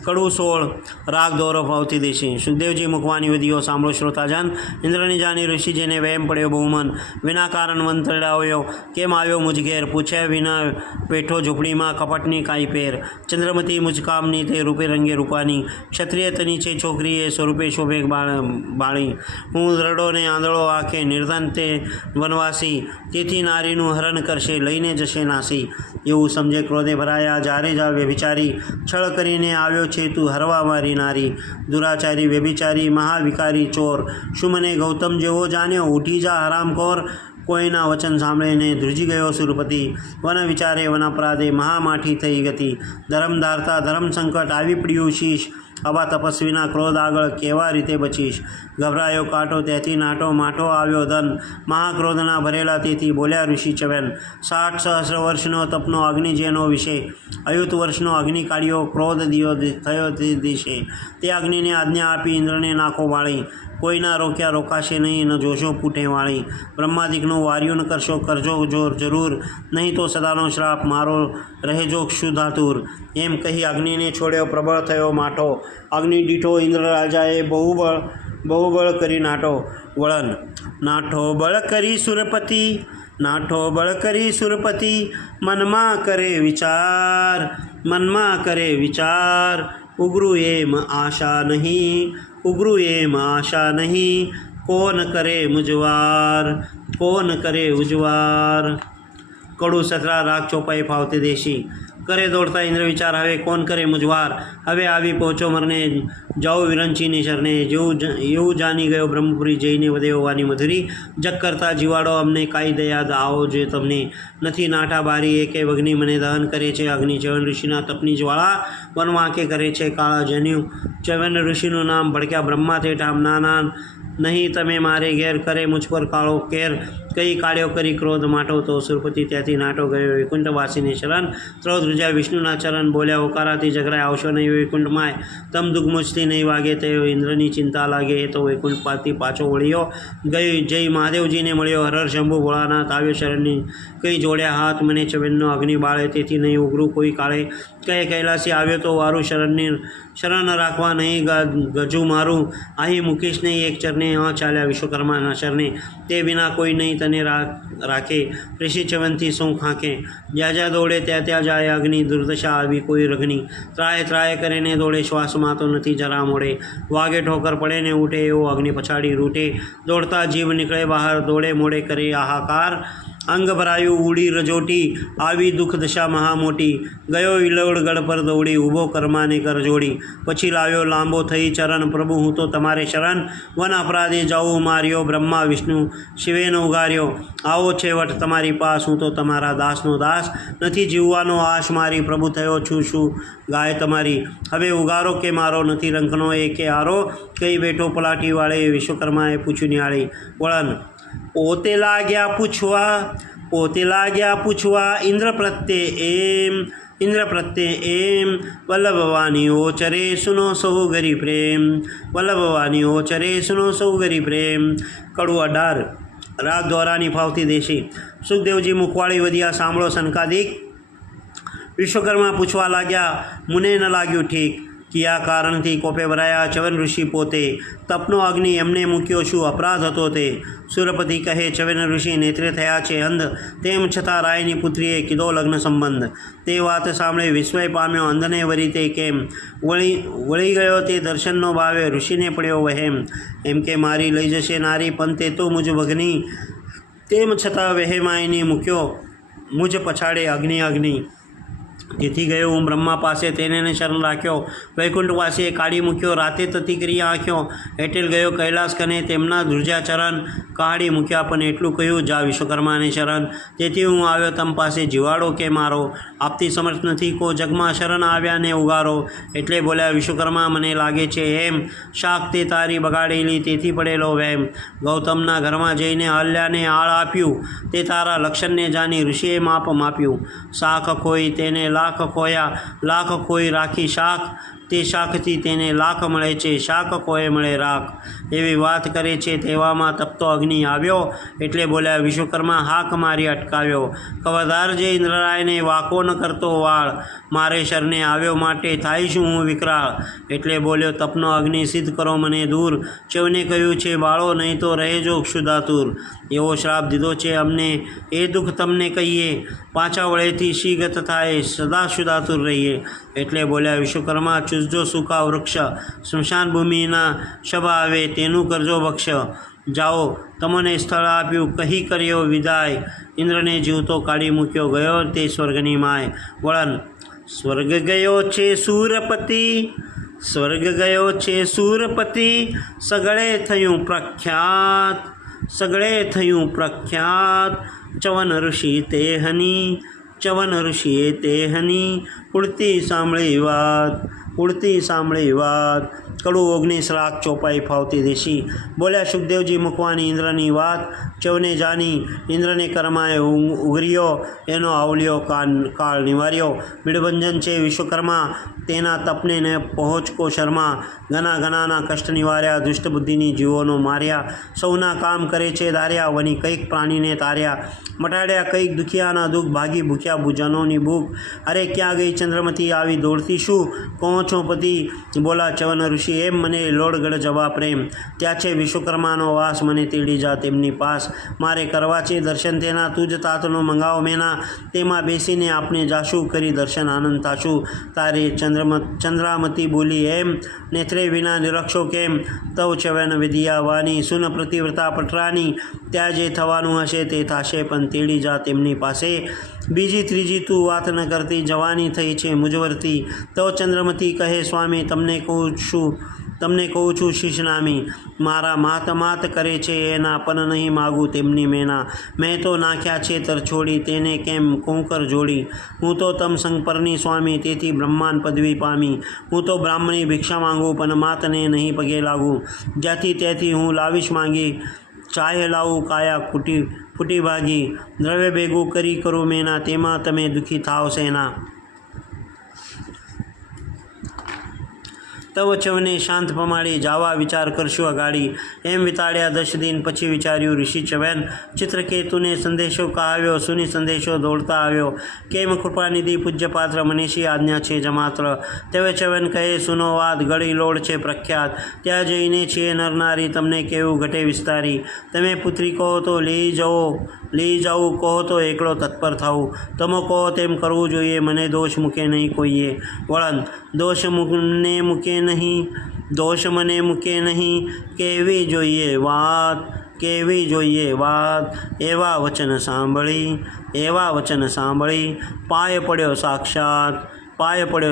16 રાગ દોરો ફાવતી દેશે સુખદેવજી મુખવાની વિધિઓ સાંભળો શ્રોતાજન ઇન્દ્રની જાની ઋષિ જેને વહેમ પડ્યો બહુમન વિના કારણ મંત્રડાવ્યો કેમ આવ્યો મુજ ઘેર પૂછ્યા વિના બેઠો ઝૂંપડીમાં કપટની કાંઈ પેર ચંદ્રમતી મુજકામની તે રૂપે રંગે રૂપાની ક્ષત્રિય તની છે છોકરી એ સ્વરૂપે શોભે બાળી હું દ્રઢો ને આંધળો આંખે નિર્ધન તે વનવાસી તેથી નારીનું હરણ કરશે લઈને જશે નાસી એવું સમજે ક્રોધે ભરાયા જ્યારે જ વ્યભિચારી છળ કરીને આવ્યો છે તું હરવા મારી નારી દુરાચારી વ્યભિચારી મહાવિકારી ચોર શું મને ગૌતમ જેવો જાણ્યો ઉઠી જા હરામખોર કોઈના વચન સાંભળીને ધ્રુજી ગયો સુરપતિ વન વિચારે વન અપરાધે મહામાઠી થઈ ગતિ ધર્મ ધારતા ધર્મ સંકટ આવી પડ્યું શીશ આવા તપસ્વીના ક્રોધ આગળ કેવા રીતે બચીશ ગભરાયો કાંટો ત્યાંથી નાટો માઠો આવ્યો ધન મહાક્રોધના ભરેલા તેથી બોલ્યા ઋષિ ચવન 60 સહસ્ર વર્ષનો તપનો અગ્નિ જેનો વિષય અયુત વર્ષનો અગ્નિ કાઢ્યો ક્રોધ દિયો થયો તે દિશે તે અગ્નિને આજ્ઞા આપી ઇન્દ્રને નાખો વાળી કોઈના રોક્યા રોકાશે નહીં ન જોશો પૂઠે વાળી બ્રહ્માદિકનું વાર્યું ન કરશો કરજો જોર જરૂર નહીં તો સદાનો શ્રાપ મારો રહેજો ક્ષુધાતુર એમ કહી અગ્નિને છોડ્યો પ્રબળ થયો માઠો અગ્નિ દીઠો ઇન્દ્ર રાજાએ બહુબળ કરી નાઠો વળન નાઠો બળ કરી સુરપતિ મનમાં કરે વિચાર ઉગ્રુ એમ આશા નહીં કોન કરે ઉજવાર કડું 17 રાગ ચોપાઈ ફાવતી દેશી કરે દોડતા ઇન્દ્ર વિચાર હવે કોણ કરે મુજવાર હવે આવી પહોંચો મરને જાઓ વિરંચીની શરણે એવું જાણી ગયો બ્રહ્મપુરી જઈને વધેવાની મધુરી જગ કરતા જીવાડો અમને કાંઈ દયા આવો જે તમને નથી નાઠા બારી એકે અગ્નિ મને દહન કરે છે અગ્નિ ચવન ઋષિના તપની જ્વાળા વનવાંકે કરે છે કાળા જન્યું ચવન ઋષિનું નામ ભડક્યા બ્રહ્મા તે ઠામ નાના નહીં તમે મારે ઘેર કરે મુझ પર કાળો કેર કઈ કાળ્યો કરી ક્રોધ માટો તો સુરપતિ ત્યાંથી નાટો ગયો વૈકુંઠવાસીને શરણ ત્રોધ રૂજા વિષ્ણુના ચરણ બોલ્યા ઓકારાથી ઝઘરાય આવશો નહીં વૈકુંઠમાં તમ દુઃખ મુજથી નહીં વાગે તેઓ ઇન્દ્રની ચિંતા લાગે એ તો વૈકુંઠમાંથી પાછો વળ્યો ગઈ જય મહાદેવજીને મળ્યો હરર શંભુ ભોળાનાથ આવ્યો શરણની કઈ જોડ્યા હાથ મને ચવનનો અગ્નિ બાળે તેથી નહીં ઉઘરું કોઈ કાળે કહે કૈલાસી આવ્યો તો વારું શરણ રાખવા નહીં ગજુ મારું અહીં મૂકીશ નહીં એક ચરને ચાલ્યા વિશ્વકર્માના શરણે તે વિના કોઈ નહીં તને રાખે ઋષિ ચવનથી શું ખાંકે જ્યાં દોડે ત્યાં જાય અગ્નિ દુર્દશા આવી કોઈ રઘની ત્રાય કરીને દોડે શ્વાસમાં તો નથી જરા મોડે વાગે ઠોકર પડે ને ઉઠે એવો અગ્નિ પછાડી રૂટે દોડતા જીવ નીકળે બહાર દોડે મોડે કરે હાહાકાર અંગ ભરાયું ઉડી રજોટી, આવી દુઃખ દશા મહા મોટી. ગયો ઇલોડ ગઢ પર દોડી, ઊભો કર્માને કર જોડી. પછી લાવ્યો લાંબો થઈ ચરણ, પ્રભુ હું તો તમારે શરણ. વન અપરાધે જાઉં માર્યો, બ્રહ્મા વિષ્ણુ શિવેનો ઉગાર્યો. આવો છેવટ તમારી પાસ, હું તો તમારા દાસનો દાસ. નથી જીવવાનો આશ મારી, પ્રભુ થયો છું શું ગાય તમારી. હવે ઉગારો કે મારો, નથી રંકનો એ કે આરો. કઈ બેઠો પલાટી વાળે, વિશ્વકર્માએ પૂછ્યું નિહાળી. વળન પોતે લાગ્યા પૂછવા ઇન્દ્ર પ્રત્યે એમ. વલ્લભવાનીઓ ચરે સુનો સૌ ગરી પ્રેમ. વલ્લભવાનીઓ ચરે સુનો સૌ ગરી પ્રેમ. કડું 18 રાગ દ્વારાની ફાવતી દેશી. સુખદેવજી મુખવાળી વધ્યા, સાંભળો સનકાદિક. વિશ્વકર્મા પૂછવા લાગ્યા, મુને ન લાગ્યું ઠીક. કયા કારણથી કોપે ભરાયા ચવન ઋષિ પોતે. તપનો અગ્નિ એમને મૂક્યો, શું અપરાધ હતો તે. સુરપતિ કહે, ચવન ઋષિ નેત્રે થયા છે અંધ. તેમ છતાં રાયની પુત્રીએ કીધો લગ્ન સંબંધ. તે વાત સાંભળે વિસ્મય પામ્યો, અંધને વરી તે કેમ. વળી ગયો તે દર્શનનો ભાવે, ઋષિને પડ્યો વહેમ. એમ કે મારી લઈ જશે નારી, પણ તે તો મુજ ભગની. તેમ છતાં વહેમાયની મૂક્યો મુજ પછાડે અગ્નિ. તેથી ગયો હું બ્રહ્મા પાસે, તેને શરણ રાખ્યો. વૈકુંઠ વાસે કાઢી મૂક્યો, રાતે તતી કરી આંખ્યો. એટેલ ગયો કૈલાસ કને, તેમના ધ્રુજા ચરણ કાઢી મૂક્યા. પણ એટલું કહ્યું, જા વિશ્વકર્માને શરણ. તેથી હું આવ્યો તમ પાસે, જીવાડો કે મારો. આપતી સમર્થ નથી કો જગમાં, શરણ આવ્યા ને ઉગારો. એટલે બોલ્યા વિશ્વકર્મા, મને લાગે છે એમ. શાક તે તારી બગાડેલી, તેથી પડેલો વહેમ. ગૌતમના ઘરમાં જઈને અહલ્યાને આળ આપ્યું, તે તારા લક્ષણને જાણી ઋષિએ માપ માપ્યું. શાખ ખોઈ તેને લાખ ખોયા, લાખ ખોઈ રાખી શાખ. તે શાખથી તેને લાખ મળે છે, શાખ ખોએ મળે રાખ. એવી વાત કરે છે, તેવામાં તપતો અગ્નિ આવ્યો. એટલે બોલ્યા વિશ્વકર્મા, હાક મારી અટકાવ્યો. કવધારજે ઇન્દ્રરાયને વાકો ન કરતો વાળ. મારે શરણે આવ્યો માટે થાય છું હું વિકરાળ. એટલે બોલ્યો તપનો અગ્નિ સિદ્ધ કરો મને દૂર. ચવને કહ્યું છે બાળો, નહીં તો રહેજો ક્ષુધાતુર. એવો શ્રાપ દીધો છે અમને, એ દુઃખ તમને કહીએ. પાછા વળેથી શી ગત થાય, સદા ક્ષુધાતુર રહીએ. એટલે બોલ્યા વિશ્વકર્મા, ચૂસજો સૂકા વૃક્ષ. સ્મશાન ભૂમિના સભા આવે, તેનું કરજો ભક્ષ. જાઓ તમને સ્થળ આપ્યું, કહી કર્યો વિદાય. ઇન્દ્રને જીવતો કાઢી મૂક્યો, ગયો તે સ્વર્ગની માય. વળન સ્વર્ગ ગયો છે સુરપતિ, સગળે થયું પ્રખ્યાત. ચવન ઋષિએ તે હની, ઉડતી સાંભળી વાત. કડું 19 રાગ ચોપાઈ ફાવતી દેશી. બોલ્યા સુખદેવજી મુકવાની ઇન્દ્રની વાત. ચવને જાની ઇન્દ્રને કર્માએ ઉગર્યો, એનો આવલ્યો કાળ નિવાર્યો. બિડભંજન છે વિશ્વકર્મા, તેના તપને ને પહોંચકો શર્મા. ઘણા કષ્ટ નિવાર્યા, દુષ્ટ બુદ્ધિની જીવોનો માર્યા. સૌના કામ કરે છે ધાર્યા, વની કંઈક પ્રાણીને તાર્યા. મટાડ્યા કંઈક દુખિયાના દુઃખ, ભાગી ભૂખ્યા ભુજનોની ભૂખ. અરે ક્યાં ગઈ ચંદ્રમતી, આવી દોડતી શું કહો છો પતિ. બોલા ચવન ઋષિ, એમ મને લોડગઢ જવા પ્રેમ. ત્યાં છે વિશ્વકર્માનો વાસ, મને તેડી જા તેમની પાસ. મારે કરવા છે દર્શન તેના, તુજ તાતનો મંગાવો મેના. તેમાં બેસીને આપણે જાશું, કરી દર્શન આનંદ થાશું. તારે ચંદ્રામતી બોલી એમ, નેત્રે વિના નિરક્ષો કેમ. તવ ચવન વિધિયા વાની, સુન પ્રતિવ્રતા પટરાની. ત્યાં જે થવાનું હશે તે થશે, પણ તેડી જા તેમની પાસે. બીજી ત્રીજી તું વાત ન કરતી, જવાની થઈ છે મુજવરતી. તો ચંદ્રમતી કહે સ્વામી, તમને કહું છું શીશ નામી. મારા માત કરે છે એના, પણ નહીં માગું તેમની મેના. મેં તો નાખ્યા છે તરછોડી, તેને કેમ કોંકર જોડી. હું તો તમ સંગપરની સ્વામી, તેથી બ્રહ્માંડ પદવી પામી. હું તો બ્રાહ્મણી ભિક્ષા માંગું, પણ માતને નહીં પગે લાગું. જ્યાંથી ત્યાંથી હું લાવીશ માંગી. ચાહે લાવું કાયા ફૂટી ભાગી. દ્રવ્ય ભેગું કરી કરું મેના, તેમાં તમે દુઃખી થાવ સેના. તવ ચવને શાંત પમાડી, જાવા વિચાર કરશું અગાડી. એમ વિતાડ્યા 10 દિન, પછી વિચાર્યું ઋષિ ચવન. ચિત્રકેતુને સંદેશો કહાવ્યો, સુની સંદેશો દોડતા આવ્યો. કેમ કૃપાનિધિ પૂજ્યપાત્ર, મનીષી આજ્ઞા છે જમાત્ર. તેવે ચવન કહે સુનો વાત, ગળી લોડ છે પ્રખ્યાત. ત્યાં જઈને છીએ નરનારી, તમને કેવું ઘટે વિસ્તારી. તમે પુત્રી કહો તો લઈ જાઉં, કહો તો એકલો તત્પર થવું. તમે કહો તેમ કરવું જોઈએ, મને દોષ મૂકે નહીં કોઈએ. વળન દોષ મને મૂકે નહીં, કેવી જોઈએ વાત. કેવી જોઈએ વાત. એવા વચન સાંભળી પાય પડ્યો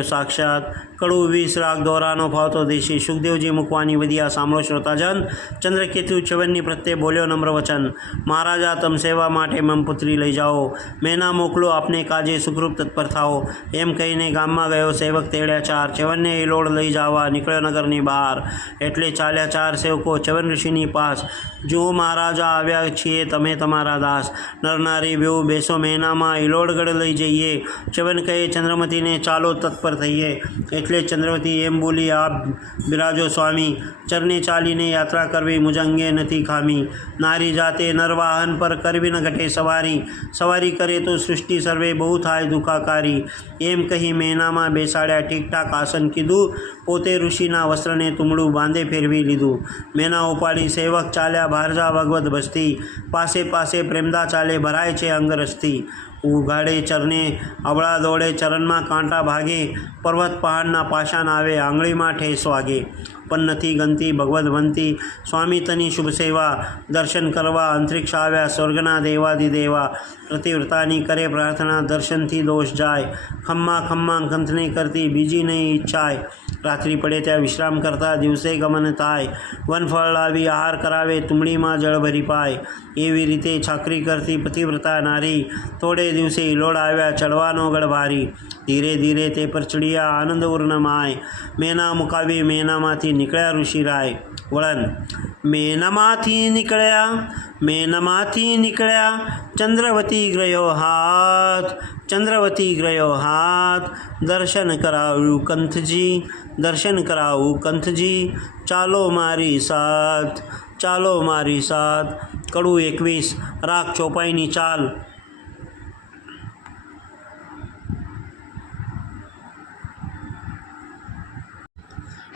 સાક્ષાત. કડું 20 રાગ દોરાનો ફાવતો દેશી. સુખદેવજી મૂકવાની વિધિયા સાંભળો શ્રોતાજન. ચંદ્રકેતુ ચ્યવનની પ્રત્યે બોલ્યો નમ્ર વચન. મહારાજા તમ સેવા માટે મમ પુત્રી લઈ જાઓ. મેના મોકલો આપને કાજે સુખરૂપ તત્પર થાઓ. એમ કહીને ગામમાં ગયો સેવક તેડ્યા 4. ચ્યવનને ઇલોડ લઈ જવા નીકળ્યો નગરની બહાર. એટલે ચાલ્યા 4 સેવકો ચ્યવન ઋષિની પાસ. જુઓ મહારાજા આવ્યા છીએ તમે તમારા દાસ. નરનારી બેઉ બેસો મેનામાં ઇલોડગઢ લઈ જઈએ. ચ્યવન કહે ચંદ્રમતીને ચાલો તત્પર થઈએ. એટલે ચંદ્રવતી એમ બોલી આપ બિરાજો સ્વામી. ચરણે ચાલીને યાત્રા કરવી મુજ અંગે નથી ખામી. નારી જાતે નરવાહન પર કરવી ન ઘટે સવારી. સવારી કરે તો સૃષ્ટિ સર્વે બહુ થાય દુખાકારી. એમ કહી મેનામાં બેસાડ્યા ઠીકઠાક આસન કીધું. પોતે ઋષિના વસ્ત્રને તુમડું બાંધે ફેરવી લીધું. મેના ઉપાડી સેવક ચાલ્યા ભારજા ભગવત બસ્તી. પાસે પાસે પ્રેમદા ચાલે ભરાય છે અંગરસ્તી. ઉઘાડે ચરણે અબળા દોડે ચરણમાં કાંટા ભાગે. પર્વત પહાડના પાષાણ આવે આંગળીમાં ઠેસ વાગે. પણ નથી ગમતી ભગવત વંતી સ્વામી તની શુભ સેવા. દર્શન કરવા અંતરિક્ષ આવ્યા સ્વર્ગના દેવાદિદેવા. પ્રતિવ્રતાની કરે પ્રાર્થના દર્શનથી દોષ જાય. ખમ્મા કંથને કરતી બીજી નહીં ઈચ્છાય. રાત્રિ પડે ત્યાં વિશ્રામ કરતા દિવસે ગમન થાય. વનફળ લાવી આહાર કરાવે તુમડીમાં જળ ભરી પાય. એવી રીતે છાકરી કરતી પતિવ્રતા નારી. થોડે દિવસે ઇલોડ આવ્યા ચડવાનો ગઢ ભારી. ધીરે ધીરે તે પર ચડ્યા આનંદ ઉર્ણમાય. મેના મુકાવી મેનામાંથી નીકળ્યા ઋષિરાય. વળન મેનામાંથી નીકળ્યા ચંદ્રવતી ગ્રયો હાથ. દર્શન કરાવું કંથજી. ચાલો મારી સાથ. કડું 21 રાગ ચોપાઈની ચાલ.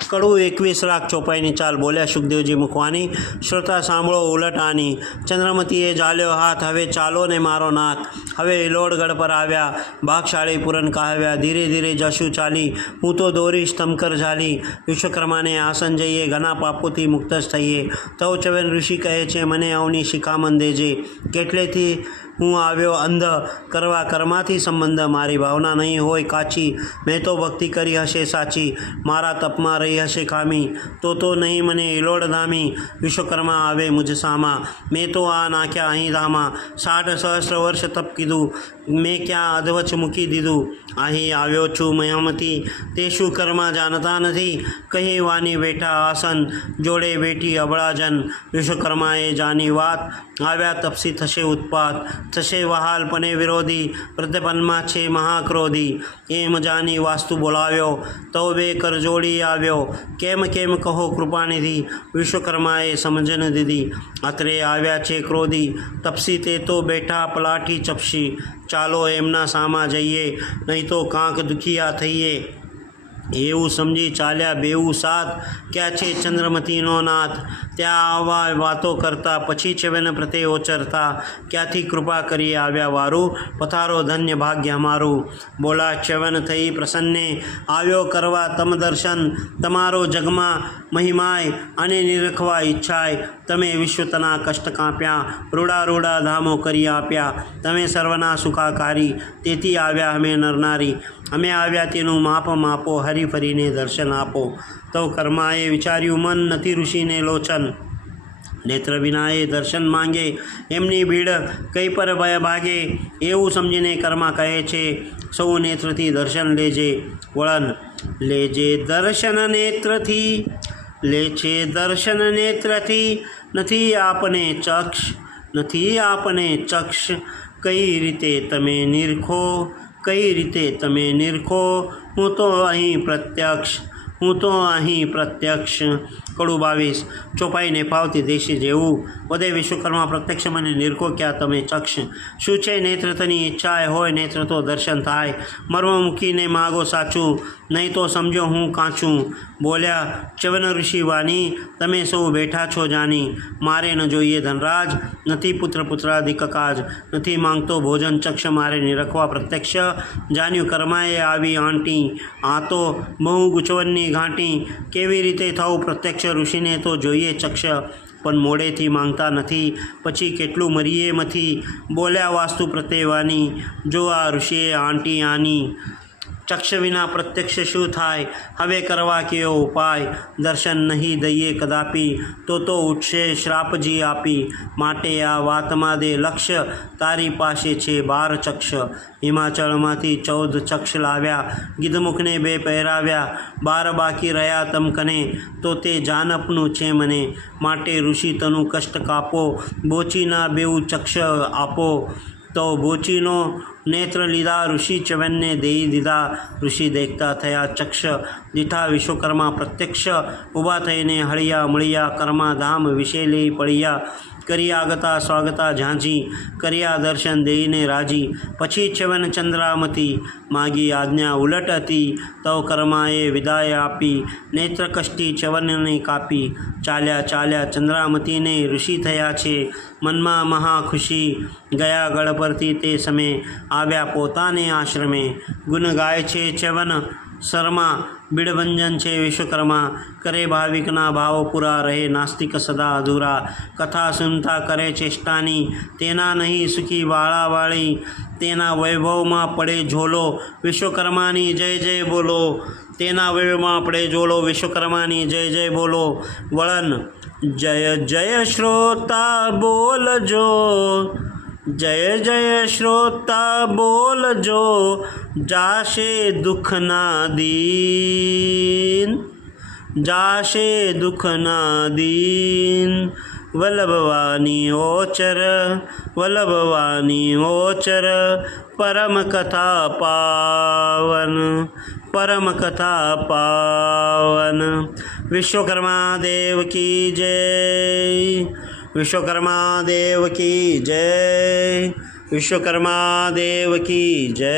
કડું 21 રાગ ચોપાઈની ચાલ. બોલ્યા સુખદેવજી મુખવાની. શ્રોતા સાંભળો ઉલટ આની. ચંદ્રમતીએ ઝાલ્યો હાથ. હવે ચાલો ને મારો નાથ. હવે ઇલોડગઢ પર આવ્યા. ભાગશાળી પૂરન કહાવ્યા. ધીરે ધીરે જશું ચાલી. હું તો દોરીશ તમકર ઝાલી. વિશ્વકર્માને આસન જઈએ ઘણા પાપોથી મુક્ત જ થઈએ. તવ ચ્યવન ઋષિ કહે છે મને અવની શિખામણ દેજે. કેટલેથી હું આવ્યો અંધ કરવા કર્માથી સંબંધ. મારી ભાવના નહીં હોય કાચી. મેં તો ભક્તિ કરી હશે સાચી. મારા તપમાં રહી હશે ખામી. તો નહીં મને ઇલોડ ધામી. વિશ્વકર્મા આવે મુજ સામા. મેં તો આ નાખ્યા અહીં ધામા. 60 સહસ્ત્ર વર્ષ તપ કીધું. મેં ક્યાં અધવચ મૂકી દીધું. અહીં આવ્યો છું મયામતી. તે શું કર્મા જાણતા નથી. કહી વાની બેઠા આસન. જોડે બેઠી અબળાજન. વિશ્વકર્માએ જાની વાત. આવ્યા તપસી થશે ઉત્પાત. થશે વહાલપને વિરોધી. વૃદ્ધપનમાં છે મહાક્રોધી. એમ જાની વાસ્તુ બોલાવ્યો. તો બે કરજોડી આવ્યો. કેમ કહો કૃપાનિધિ. વિશ્વકર્માએ સમજન દીધી. અત્રે આવ્યા છે ક્રોધી. તપસી તે તો બેઠા પલાઠી ચપસી. ચાલો એમના સામા જઈએ. નહીં તો કાંક દુખિયા થઈએ. એવું સમજી ચાલ્યા બેઉ સાથ. ક્યાં છે ચંદ્રમતીનો નાથ. ત્યાં આવા વાતો કરતા પછી ચ્યવન પ્રત્યે ઓચરતા. ક્યાંથી કૃપા કરી આવ્યા વારું. પથારો ધન્ય ભાગ્ય અમારું. બોલા ચ્યવન થઈ પ્રસન્ને. આવ્યો કરવા તમ દર્શન. તમારો જગમાં મહિમાય અને નિરખવા ઈચ્છાય. તમે વિશ્વતના કષ્ટ કાપ્યા. રૂડા ધામો કરી આપ્યા. તમે સર્વના સુખાકારી. તેથી આવ્યા અમે નરનારી. અમે આવ્યા તેનું માપો. હરી ફરીને દર્શન આપો. તો કર્માએ વિચાર્યું મન. નથી ઋષિને લોચન. નેત્ર વિનાએ દર્શન માંગે. એમની ભીડ કઈ પર ભાગે. એવું સમજીને કર્મા કહે છે સૌ નેત્રથી દર્શન લેજે. વળન લેજે દર્શન નેત્રથી. નથી આપને ચક્ષ. કઈ રીતે તમે નિરખો. હું તો અહીં પ્રત્યક્ષ. કડું 22 ચોપાઈને ફાવતી દેશી જેવું. વધે વિશ્વકર્મા પ્રત્યક્ષ મને નિરખો ક્યાં તમે ચક્ષ. શું છે નેત્રતની ઈચ્છા હોય નેત્ર તો દર્શન થાય. મર્મ મૂકીને માગો સાચું. નહીં તો સમજો હું કાચું. બોલ્યા ચ્યવન ઋષિ વાની. તમે સૌ બેઠા છો જાની. મારે ન જોઈએ ધનરાજ. નથી પુત્રાદિક કાજ. નથી માંગતો ભોજન ચક્ષ. મારે નિરખવા પ્રત્યક્ષ. જાન્યું કર્માએ આવી આંટી. આ તો બહુ ગુચવનની ઘાંટી. કેવી રીતે થવું પ્રત્યક્ષ. ઋષિને તો જોઈએ ચક્ષ. પણ મોડેથી માંગતા નથી, પછી કેટલું મરીએ મથી, બોલ્યા વાસ્તુ પ્રત્યેવાની, જો આ ઋષિએ આંટી આની. ચક્ષ વિના પ્રત્યક્ષ શું થાય, હવે કરવા કેવો ઉપાય, દર્શન નહીં દઈએ કદાપી, તો ઉઠશે શ્રાપજી આપી. માટે આ વાતમાં દે લક્ષ્ય, તારી પાસે છે 12 ચક્ષ. હિમાચળમાંથી 14 ચક્ષ લાવ્યા, ગીધમુખને 2 પહેરાવ્યા, 12 બાકી રહ્યા તમ કને, તો તે જાનપનું છે મને. માટે ઋષિ તનું કષ્ટ કાપો, બોચીના 2 ચક્ષ આપો. તો બોચીનો નેત્ર લીધા, ઋષિ ચ્યવનને દઈ દીધા. ઋષિ દેખતા થયા ચક્ષ દીઠા વિશ્વકર્મા પ્રત્યક્ષ. ઊભા થઈને હળિયા મળિયા, કર્માધામ વિશે લઈ પડ્યા. કરી આગતા સ્વાગતા ઝાંઝી, કર્યા દર્શન દઈને રાજી. પછી ચ્યવન ચંદ્રામતી, માગી આજ્ઞા ઉલટ હતી. તવ કર્માએ વિદાય આપી, નેત્ર કષ્ટી ચ્યવનને કાપી. ચાલ્યા ચાલ્યા ચંદ્રામતીને ઋષિ થયા છે, મનમાં મહા ખુશી. ગયા ગળ પરથી તે સમયે, આવ્યા પોતાને આશ્રમે. ગુણ ગાય છે ચ્યવન શર્મા, બિડભંજન છે વિશ્વકર્મા. કરે ભાવિકના ભાવ પૂરા, રહે નાસ્તિક સદા અધૂરા. કથા સુનતા કરે ચેષ્ટાની, તેના નહીં સુખી વાળાવાળી. તેના વૈભવમાં પડે ઝોલો, વિશ્વકર્માની જય જય બોલો. તેના વૈભવમાં પડે ઝોલો, વિશ્વકર્માની જય જય બોલો. વળન જય જય શ્રોતા બોલજો, જય જય શ્રોતા બોલજો. જાશે દુઃખના દીન, જાશે દુઃખના દીન. વલ્લભવાની ઓચર, વલ્લભવાની ઓચર. પરમ કથા પાવન, પરમ કથા પાવન. વિશ્વકર્મા દેવ કી જય, વિશ્વકર્મા દેવ કી જય, વિશ્વકર્મા દેવ કી જય.